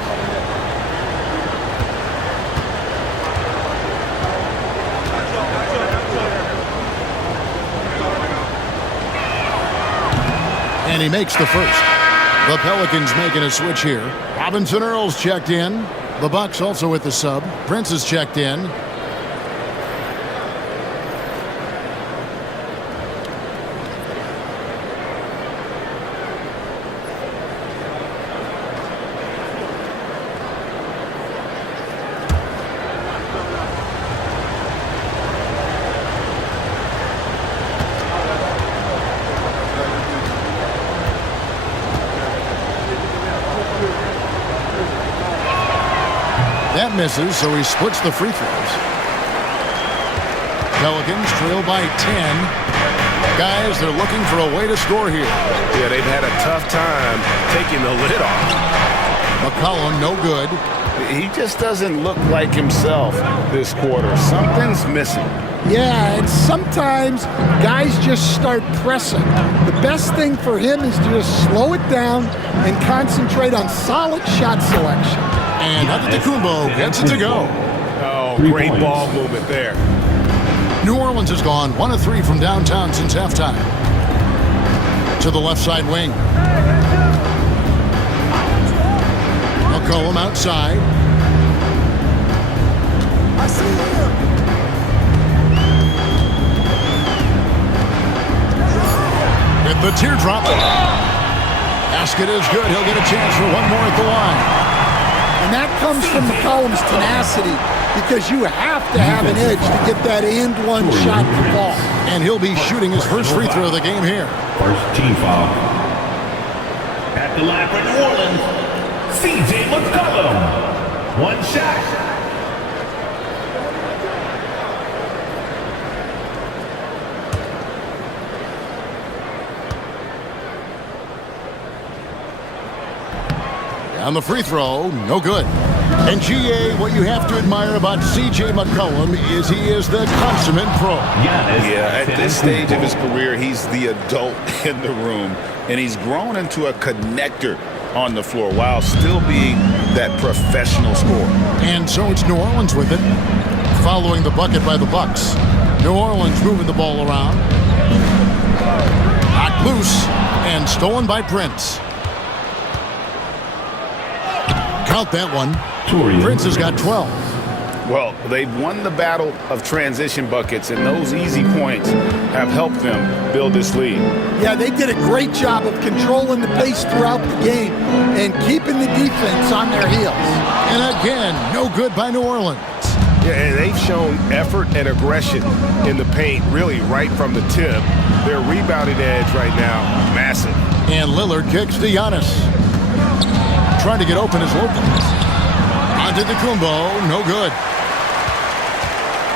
And he makes the first. The Pelicans making a switch here. Robinson Earl's checked in. The Bucks also with the sub. Prince is checked in. That misses, so he splits the free throws. Pelicans trail by 10. Guys, they're looking for a way to score here. Yeah, they've had a tough time taking the lid off. McCollum, no good. He just doesn't look like himself this quarter. Something's missing. Yeah, and sometimes guys just start pressing. The best thing for him is to just slow it down and concentrate on solid shot selection. And Antetokounmpo gets it to go. Oh, great ball movement there. New Orleans has gone 1 of 3 from downtown since halftime. To the left side wing. McCollum outside. I see him. With the teardrop. Basket is good. He'll get a chance for one more at the line. And that comes from McCollum's tenacity, because you have to have an edge to get that and one shot to fall. And he'll be shooting his first free throw of the game here. First team foul. At the line for New Orleans, CJ McCollum. One shot. On the free throw, no good. And GA, what you have to admire about CJ McCollum is he is the consummate pro. Yeah, at this stage of his career, he's the adult in the room, and he's grown into a connector on the floor while still being that professional scorer. And so it's New Orleans with it, following the bucket by the Bucks. New Orleans moving the ball around. Knocked loose and stolen by Prince. Count that one. Prince has got 12. Well, they've won the battle of transition buckets, and those easy points have helped them build this lead. Yeah, they did a great job of controlling the pace throughout the game and keeping the defense on their heels. And again, no good by New Orleans. Yeah, and they've shown effort and aggression in the paint, really right from the tip. Their rebounding edge right now, massive. And Lillard kicks to Giannis. Trying to get open as Lopez. Onto the Kumbo, no good.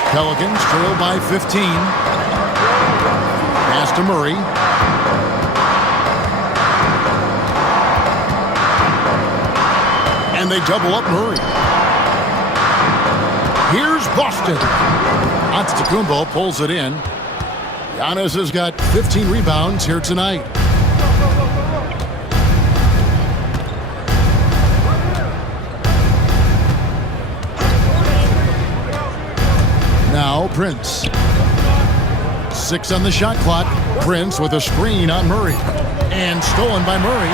Pelicans trail by 15. Pass to Murray. And they double up Murray. Here's Boston. Antetokounmpo pulls it in. Giannis has got 15 rebounds here tonight. Now Prince. 6 on the shot clock. Prince with a screen on Murray. And stolen by Murray.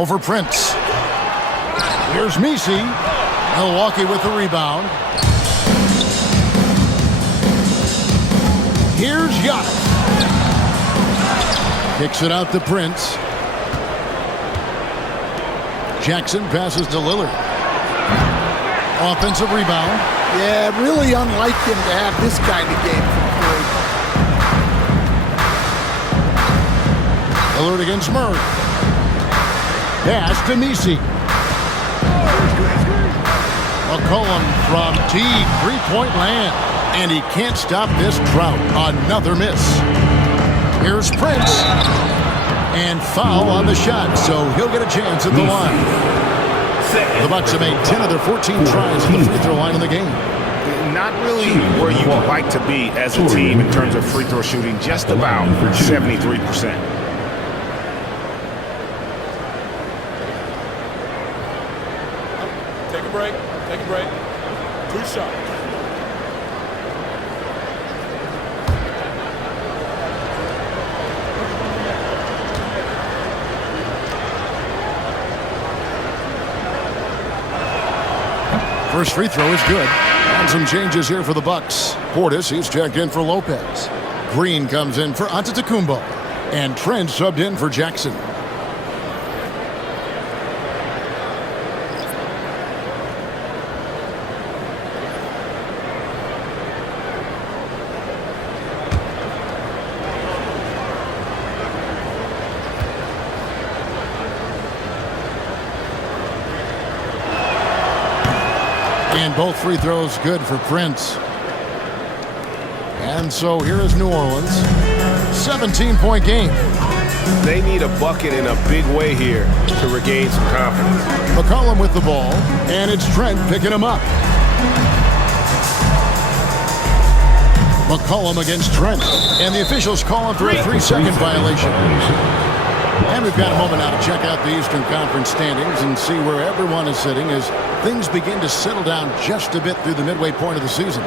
Over Prince. Here's Messi. Milwaukee with the rebound. Here's Giannis. Kicks it out to Prince. Jackson passes to Lillard. Offensive rebound. Yeah, really unlike him to have this kind of game from Lillard against Murray. Pass to Messi. McCollum from deep three-point land. And he can't stop this drought. Another miss. Here's Prince. And foul on the shot, so he'll get a chance at the line. The Bucks have made 10 of their 14 tries at the free throw line in the game. Not really where you would like to be as a team in terms of free throw shooting, just about 73%. Take a break. Take a break. 2 shots. First free throw is good. And some changes here for the Bucks. Portis, he's checked in for Lopez. Green comes in for Antetokounmpo. And Trent subbed in for Jackson. And both free throws good for Prince. And so here is New Orleans. 17-point game. They need a bucket in a big way here to regain some confidence. McCollum with the ball, and it's Trent picking him up. McCollum against Trent, and the officials call him for a 3-second violation. And we've got a moment now to check out the Eastern Conference standings and see where everyone is sitting as things begin to settle down just a bit through the midway point of the season.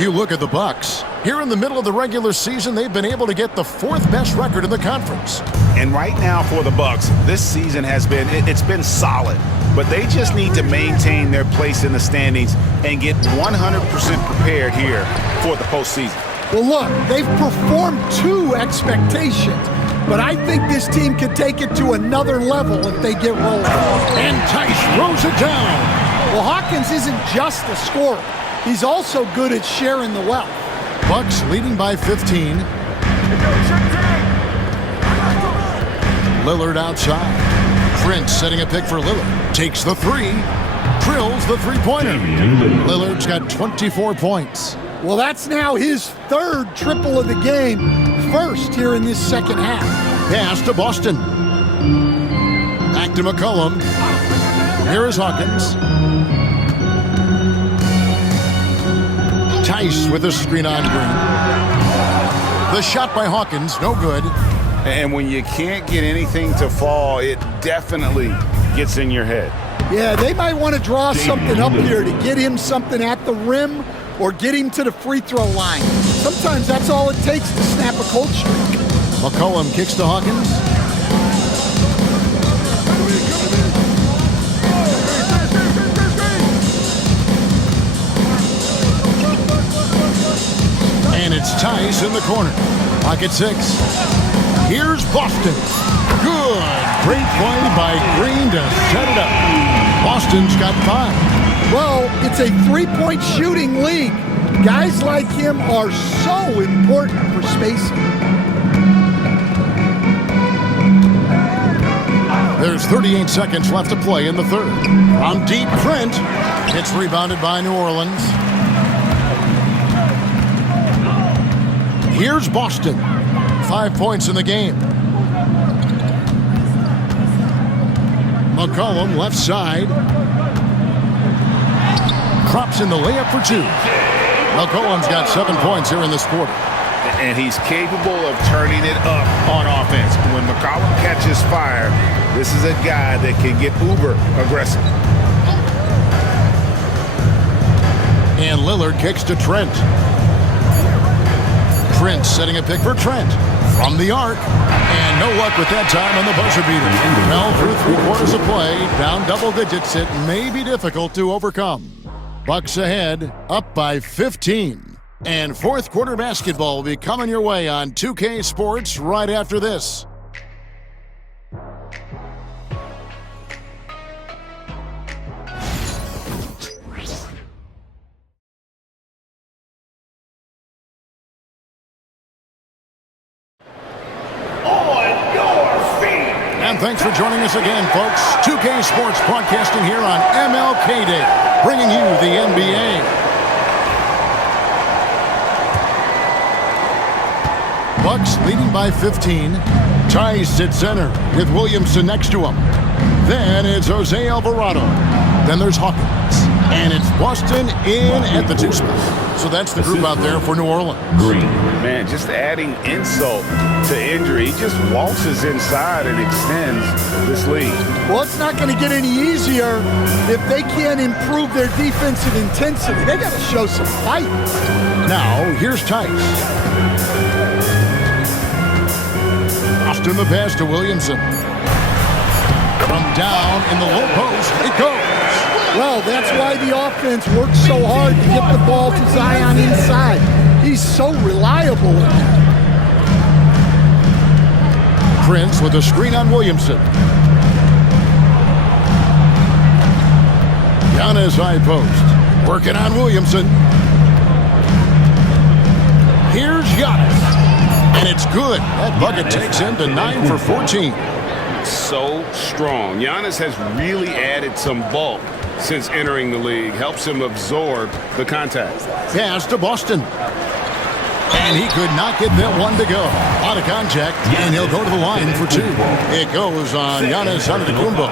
You look at the Bucks. Here in the middle of the regular season, they've been able to get the 4th best record in the conference. And right now for the Bucks, this season has been, it's been solid. But they just need to maintain their place in the standings and get 100% prepared here for the postseason. Well, look, they've performed to expectations, but I think this team could take it to another level if they get rolling. And Tice throws it down. Well, Hawkins isn't just a scorer. He's also good at sharing the wealth. Bucks leading by 15. Lillard outside. Prince setting a pick for Lillard. Takes the three. Drills the three-pointer. Lillard's got 24 points. Well, that's now his third triple of the game, first here in this second half. Pass to Boston. Back to McCollum. Here is Hawkins. Tice with a screen on Green. The shot by Hawkins, no good. And when you can't get anything to fall, it definitely gets in your head. Yeah, they might want to draw something up here to get him something at the rim or get him to the free throw line. Sometimes that's all it takes to snap a cold streak. McCollum kicks to Hawkins. And it's Tice in the corner. Pocket 6. Here's Boston. Good. Great play by Green to set it up. Boston's got 5. Well, it's a three-point shooting league. Guys like him are so important for spacing. There's 38 seconds left to play in the third. From deep, Trent. It's rebounded by New Orleans. Here's Boston. 5 points in the game. McCollum left side. Drops in the layup for 2. McCollum's got 7 points here in this quarter. And he's capable of turning it up on offense. When McCollum catches fire, this is a guy that can get uber aggressive. And Lillard kicks to Trent. Trent setting a pick for Trent. From the arc. And no luck with that time on the buzzer beater. Well, through 3 quarters of play, down double digits, it may be difficult to overcome. Bucks ahead, up by 15. And fourth quarter basketball will be coming your way on 2K Sports right after this. And thanks for joining us again, folks. 2K Sports broadcasting here on MLK Day, bringing you the NBA. Bucks leading by 15. Tice at center with Williamson next to him. Then it's Jose Alvarado. Then there's Hawkins. And it's Boston in at the 2 spot. So that's the group out there for New Orleans. Green. Man, just adding insult to injury. He just waltzes inside and extends this lead. Well, it's not going to get any easier if they can't improve their defensive intensity. They got to show some fight. Now, here's Tice. Boston the pass to Williamson. From down in the low post, it goes. Well, that's why the offense works so hard to get the ball to Zion inside. He's so reliable in that. Prince with a screen on Williamson. Giannis high post. Working on Williamson. Here's Giannis. And it's good. That bucket takes him to 9 for 14. So strong. Giannis has really added some bulk since entering the league. Helps him absorb the contact. Pass to Boston. And he could not get that one to go. Out of contact, and he'll go to the line for 2. It goes on Giannis Antetokounmpo.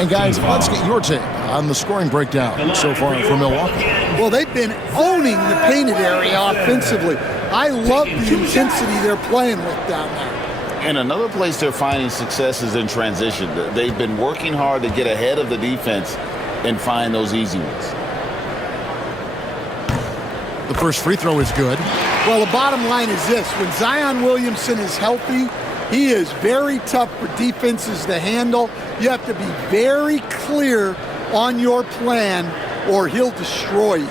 And guys, let's get your take on the scoring breakdown so far for Milwaukee. Well, they've been owning the painted area offensively. I love the intensity they're playing with down there. And another place they're finding success is in transition. They've been working hard to get ahead of the defense and find those easy ones. The first free throw is good. Well, the bottom line is this. When Zion Williamson is healthy, he is very tough for defenses to handle. You have to be very clear on your plan or he'll destroy you.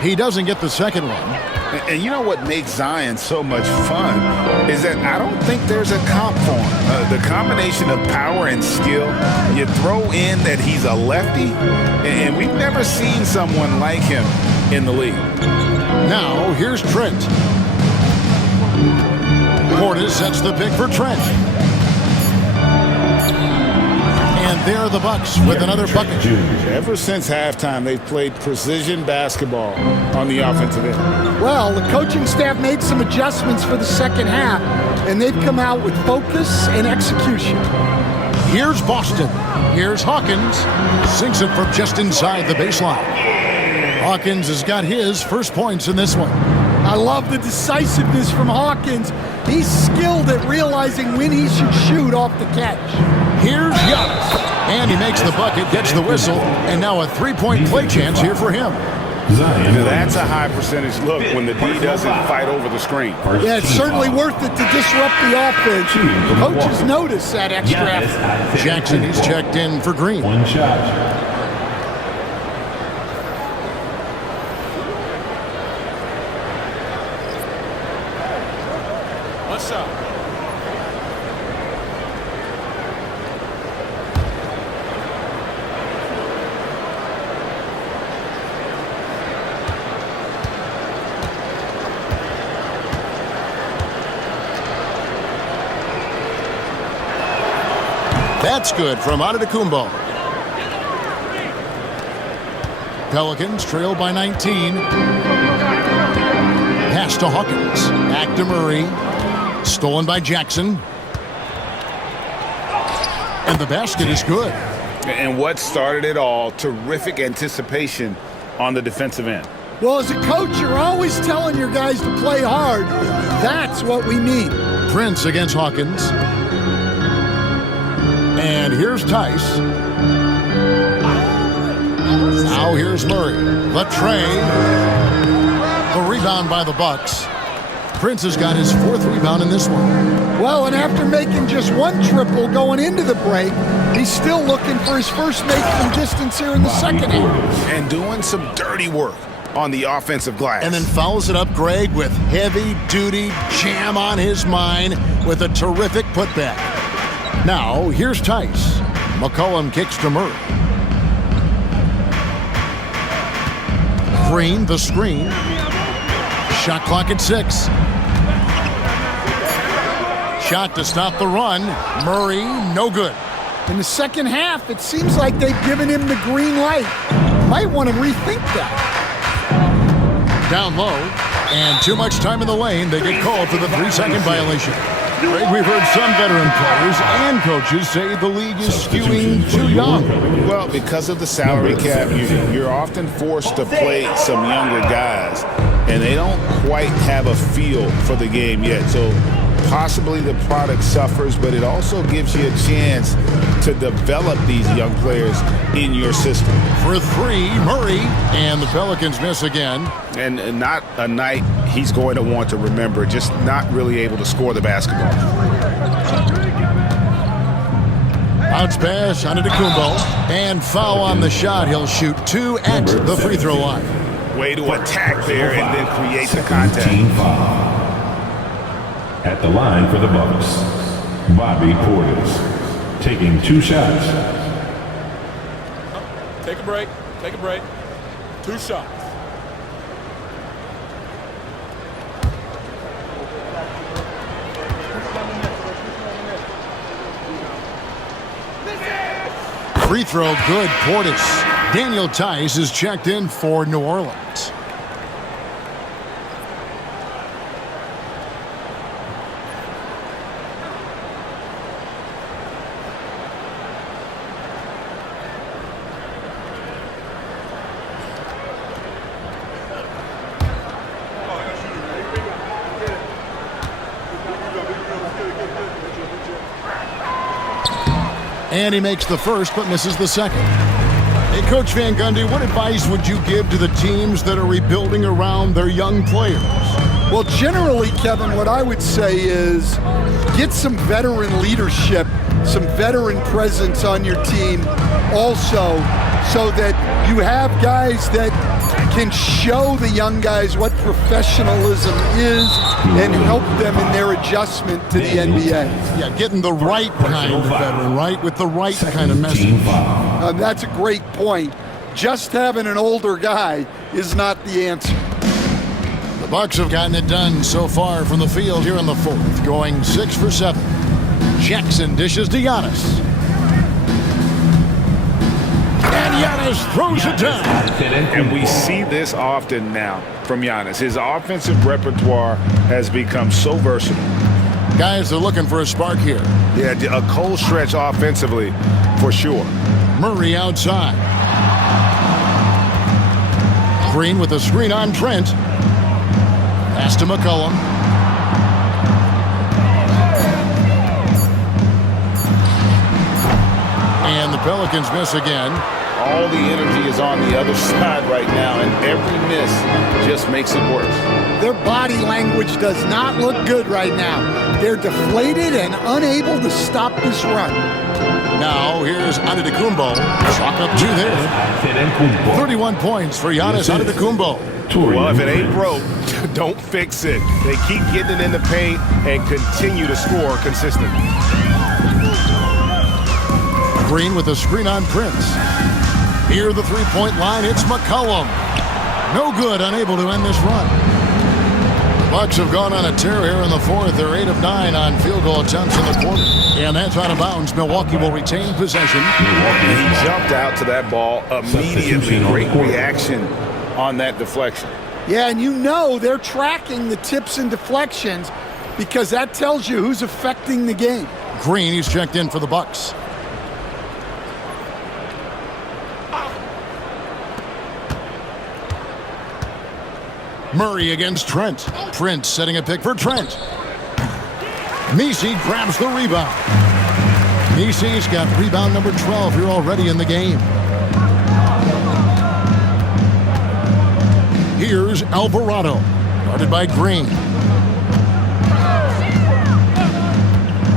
He doesn't get the second one. And you know what makes Zion so much fun is that I don't think there's a comp for him. The combination of power and skill, you throw in that he's a lefty, and we've never seen someone like him in the league. Now, here's Trent. Portis sets the pick for Trent. And there are the Bucks with another bucket. Ever since halftime, they've played precision basketball on the offensive end. Well, the coaching staff made some adjustments for the second half, and they've come out with focus and execution. Here's Boston. Here's Hawkins. Sinks it from just inside the baseline. Hawkins has got his first points in this one. I love the decisiveness from Hawkins. He's skilled at realizing when he should shoot off the catch. Here's Giannis. And he makes the bucket, gets the whistle, and now a three-point play chance here for him. That's a high percentage look when the D doesn't fight over the screen. Yeah, it's certainly worth it to disrupt the offense. Coaches notice that extra effort. Jackson, he's checked in for Green. One shot. What's up? That's good from Antetokounmpo. Pelicans trail by 19. Pass to Hawkins. Back to Murray. Stolen by Jackson. And the basket is good. And what started it all, terrific anticipation on the defensive end. Well, as a coach, you're always telling your guys to play hard. That's what we need. Prince against Hawkins. And here's Tice. Now here's Murray. The tray. The rebound by the Bucks. Prince has got his fourth rebound in this one. Well, and after making just one triple going into the break, he's still looking for his first make from distance here in the second half. And doing some dirty work on the offensive glass. And then follows it up, Greg, with heavy-duty jam on his mind with a terrific putback. Now, here's Tice. McCollum kicks to Murray. Green, the screen. Shot clock at 6. Shot to stop the run. Murray, no good. In the second half, it seems like they've given him the green light. Might want to rethink that. Down low, and too much time in the lane. They get called for the 3-second violation. Greg, we've heard some veteran players and coaches say the league is skewing too young. Well, because of the salary cap, you're often forced to play some younger guys, and they don't quite have a feel for the game yet. So possibly the product suffers, but it also gives you a chance to develop these young players in your system. For 3, Murray, and the Pelicans miss again. And not a night he's going to want to remember, just not really able to score the basketball. Bounce pass on Antetokounmpo, and foul on the shot. He'll shoot 2 at the free throw line. Way to attack there and then create the contact. At the line for the Bucks, Bobby Portis, taking 2 shots. Take a break. Take a break. 2 shots. Free throw good, Portis. Daniel Tice is checked in for New Orleans. And he makes the first, but misses the second. Hey, Coach Van Gundy, what advice would you give to the teams that are rebuilding around their young players? Well, generally, Kevin, what I would say is get some veteran leadership, some veteran presence on your team also, so that you have guys that can show the young guys what professionalism is and help them in their adjustment to the NBA. Yeah, getting the right kind of veteran, right? With the right kind of message. That's a great point. Just having an older guy is not the answer. The Bucks have gotten it done so far from the field here in the fourth, going 6 for 7. Jackson dishes to Giannis. And Giannis throws it down. And we see this often now from Giannis. His offensive repertoire has become so versatile. Guys are looking for a spark here. Yeah, a cold stretch offensively for sure. Murray outside. Green with a screen on Trent. Pass to McCollum. And the Pelicans miss again. All the energy is on the other side right now, and every miss just makes it worse. Their body language does not look good right now. They're deflated and unable to stop this run. Now here's Antetokounmpo. Chalk up 2 there. 31 points for Giannis Antetokounmpo. Well, if it ain't broke, don't fix it. They keep getting it in the paint and continue to score consistently. Green with a screen on Prince. Near the three-point line, it's McCollum. No good, unable to end this run. The Bucks have gone on a tear here in the fourth. They're 8 of 9 on field goal attempts in the quarter. And that's out of bounds. Milwaukee will retain possession. He jumped out to that ball immediately. Great reaction on that deflection. Yeah, and you know they're tracking the tips and deflections because that tells you who's affecting the game. Green, he's checked in for the Bucks. Murray against Trent. Prince setting a pick for Trent. Messi grabs the rebound. Messi's got rebound number 12 here already in the game. Here's Alvarado, guarded by Green.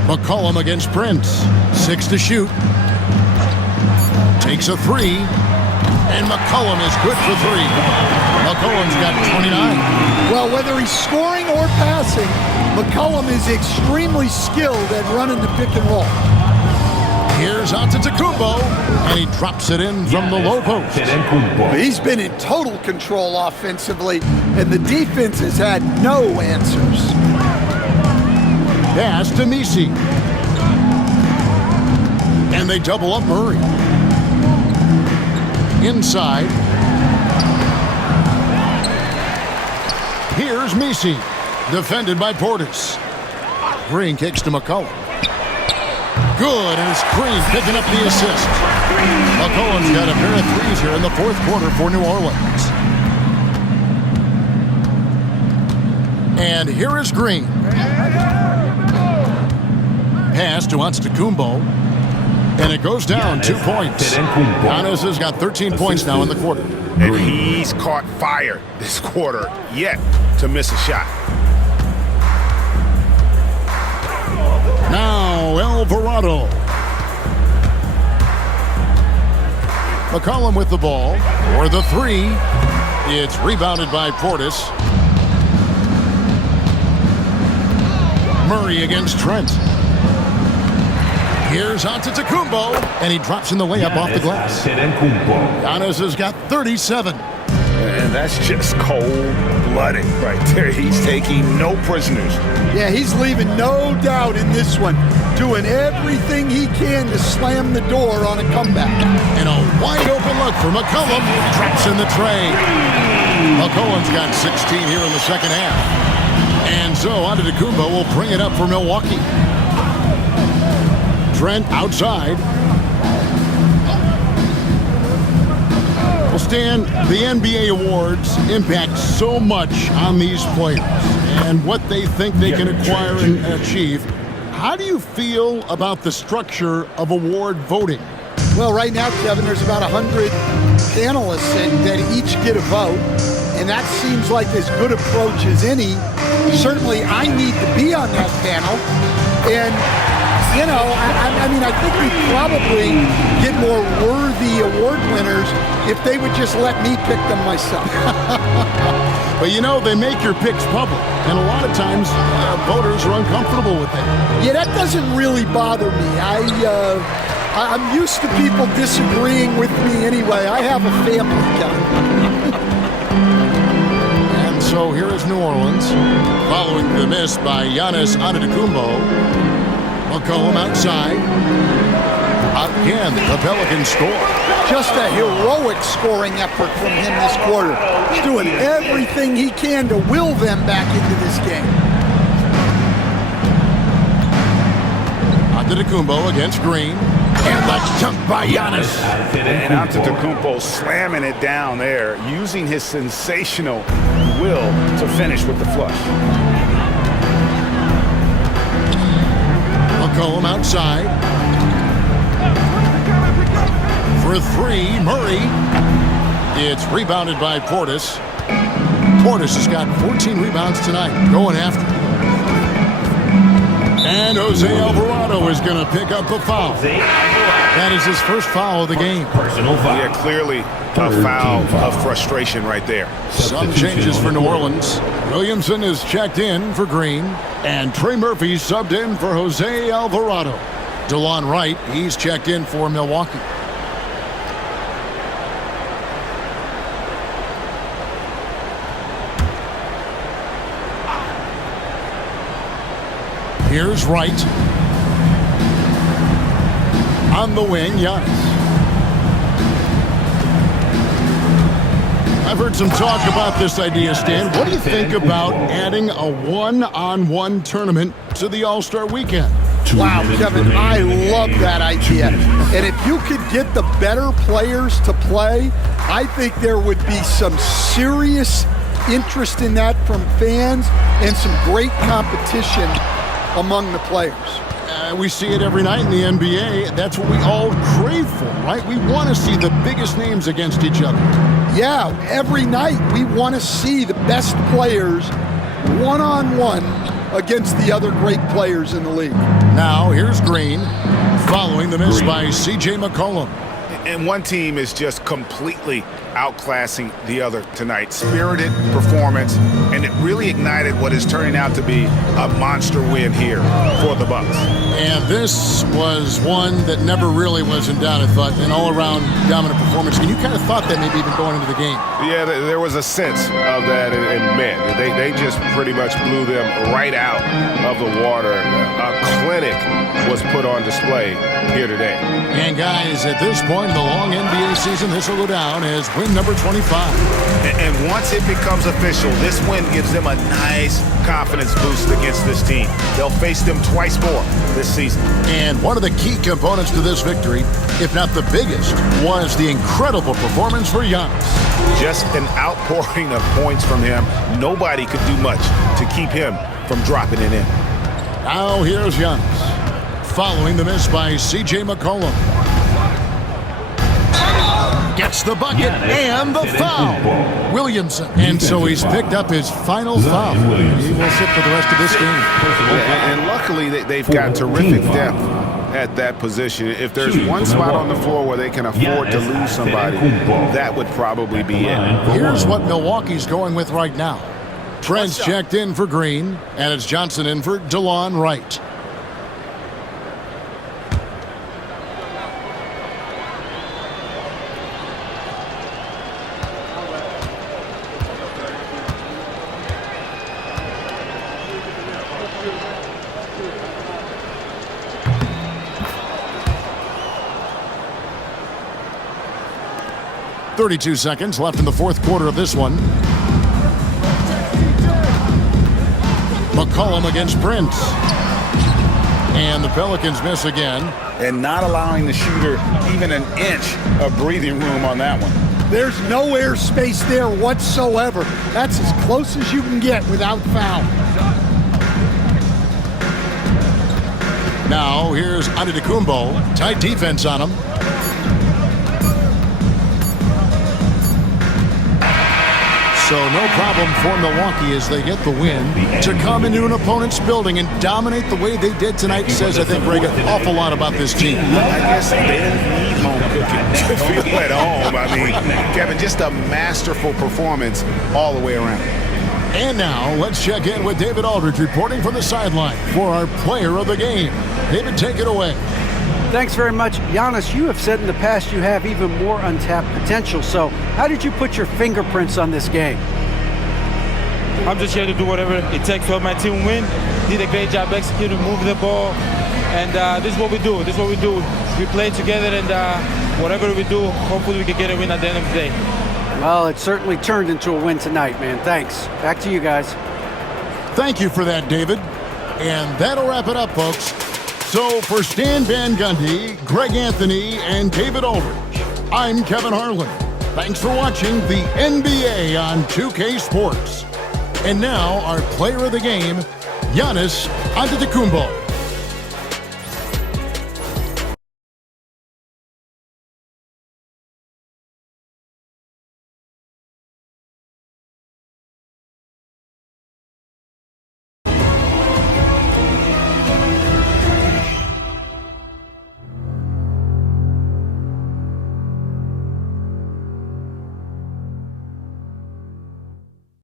McCollum against Prince. 6 to shoot. Takes a 3. And McCollum is good for 3. McCollum's got 29. Well, whether he's scoring or passing, McCollum is extremely skilled at running the pick and roll. Here's Antetokounmpo, and he drops it in from the low post. He's been in total control offensively, and the defense has had no answers. Pass to Messi. And they double up Murray. Inside. Here's Messi, defended by Portis. Green kicks to McCollum. Good, and it's Green picking up the assist. McCollum's got a pair of threes here in the fourth quarter for New Orleans. And here is Green. Pass to Antetokounmpo. And it goes down 2 points. Giannis has got 13 points now in the quarter. And he's caught fire this quarter, yet to miss a shot. Now Alvarado. McCollum with the ball for the 3. It's rebounded by Portis. Murray against Trent. Here's Antetokounmpo, and he drops in the layup off the glass. Giannis has got 37. And that's just cold-blooded right there. He's taking no prisoners. Yeah, he's leaving no doubt in this one, doing everything he can to slam the door on a comeback. And a wide-open look for McCollum. Drops in the tray. McCollum's got 16 here in the second half. And so Antetokounmpo will bring it up for Milwaukee. Trent outside. Well, Stan, the NBA awards impact so much on these players and what they think they can acquire and achieve. How do you feel about the structure of award voting? Well, right now, Kevin, there's about 100 panelists that each get a vote, and that seems like as good approach as any. Certainly, I need to be on that panel, and you know, I mean, I think we'd probably get more worthy award winners if they would just let me pick them myself. But you know, they make your picks public, and a lot of times voters are uncomfortable with that. Yeah, that doesn't really bother me. I'm used to people disagreeing with me anyway. I have a family, Kevin. And so here is New Orleans, following the miss by Giannis Antetokounmpo. McCollum outside. Again, the Pelicans score. Just a heroic scoring effort from him this quarter. He's doing everything he can to will them back into this game. Antetokounmpo against Green. And the jump by Giannis. And Antetokounmpo slamming it down there, using his sensational will to finish with the flush. McCollum outside. For three, Murray. It's rebounded by Portis. Portis has got 14 rebounds tonight, going after. And Jose Alvarado is going to pick up a foul. That is his first foul of the game. Personal foul. Yeah, clearly a foul of frustration right there. Some changes for New Orleans. Williamson is checked in for Green, and Trey Murphy subbed in for Jose Alvarado. DeLon Wright, he's checked in for Milwaukee. Here's Wright. On the wing, Giannis. I've heard some talk about this idea, Stan. What do you think about adding a one-on-one tournament to the All-Star weekend? Wow, Kevin, I love that idea. And if you could get the better players to play, I think there would be some serious interest in that from fans and some great competition among the players. We see it every night in the NBA. That's what we all crave for, right? We want to see the biggest names against each other. Yeah, every night we want to see the best players one-on-one against the other great players in the league. Now, here's Green, following the miss by C.J. McCollum. And one team is just completely outclassing the other tonight. Spirited performance, and it really ignited what is turning out to be a monster win here for the Bucks. And this was one that never really was in doubt, I thought, an all-around dominant performance. And you kind of thought that maybe even going into the game. Yeah, there was a sense of that, and man, they just pretty much blew them right out of the water. A clinic was put on display here today. And guys, at this point in the long NBA season, this will go down as win number 25. And once it becomes official, this win gives them a nice confidence boost against this team. They'll face them twice more this season. And one of the key components to this victory, if not the biggest, was the incredible performance for Giannis. Just an outpouring of points from him. Nobody could do much to keep him from dropping it in. Now here's Giannis, following the miss by C.J. McCollum. Gets the bucket and the foul. Williamson. And so he's picked up his final foul. He will sit for the rest of this game. And luckily, they've got terrific depth at that position. If there's one spot on the floor where they can afford to lose somebody, that would probably be it. Here's what Milwaukee's going with right now. Trent's checked in for Green, and it's Johnson in for DeLon Wright. .32 seconds left in the fourth quarter of this one. McCollum against Prince. And the Pelicans miss again. And not allowing the shooter even an inch of breathing room on that one. There's no air space there whatsoever. That's as close as you can get without foul. Now here's Antetokounmpo. Tight defense on him. So no problem for Milwaukee as they get the win. To come into an opponent's building and dominate the way they did tonight says, I think, Greg, an awful lot about this team. I guess they didn't need home cooking to feel at home. I mean, Kevin, just a masterful performance all the way around. And now, let's check in with David Aldridge reporting from the sideline for our player of the game. David, take it away. Thanks very much. Giannis, you have said in the past you have even more untapped potential. So how did you put your fingerprints on this game? I'm just here to do whatever it takes to help my team win. Did a great job executing, moving the ball. And this is what we do. This is what we do. We play together, and whatever we do, hopefully we can get a win at the end of the day. Well, it certainly turned into a win tonight, man. Thanks. Back to you guys. Thank you for that, David. And that'll wrap it up, folks. So for Stan Van Gundy, Greg Anthony, and David Aldridge, I'm Kevin Harlan. Thanks for watching the NBA on 2K Sports. And now our player of the game, Giannis Antetokounmpo.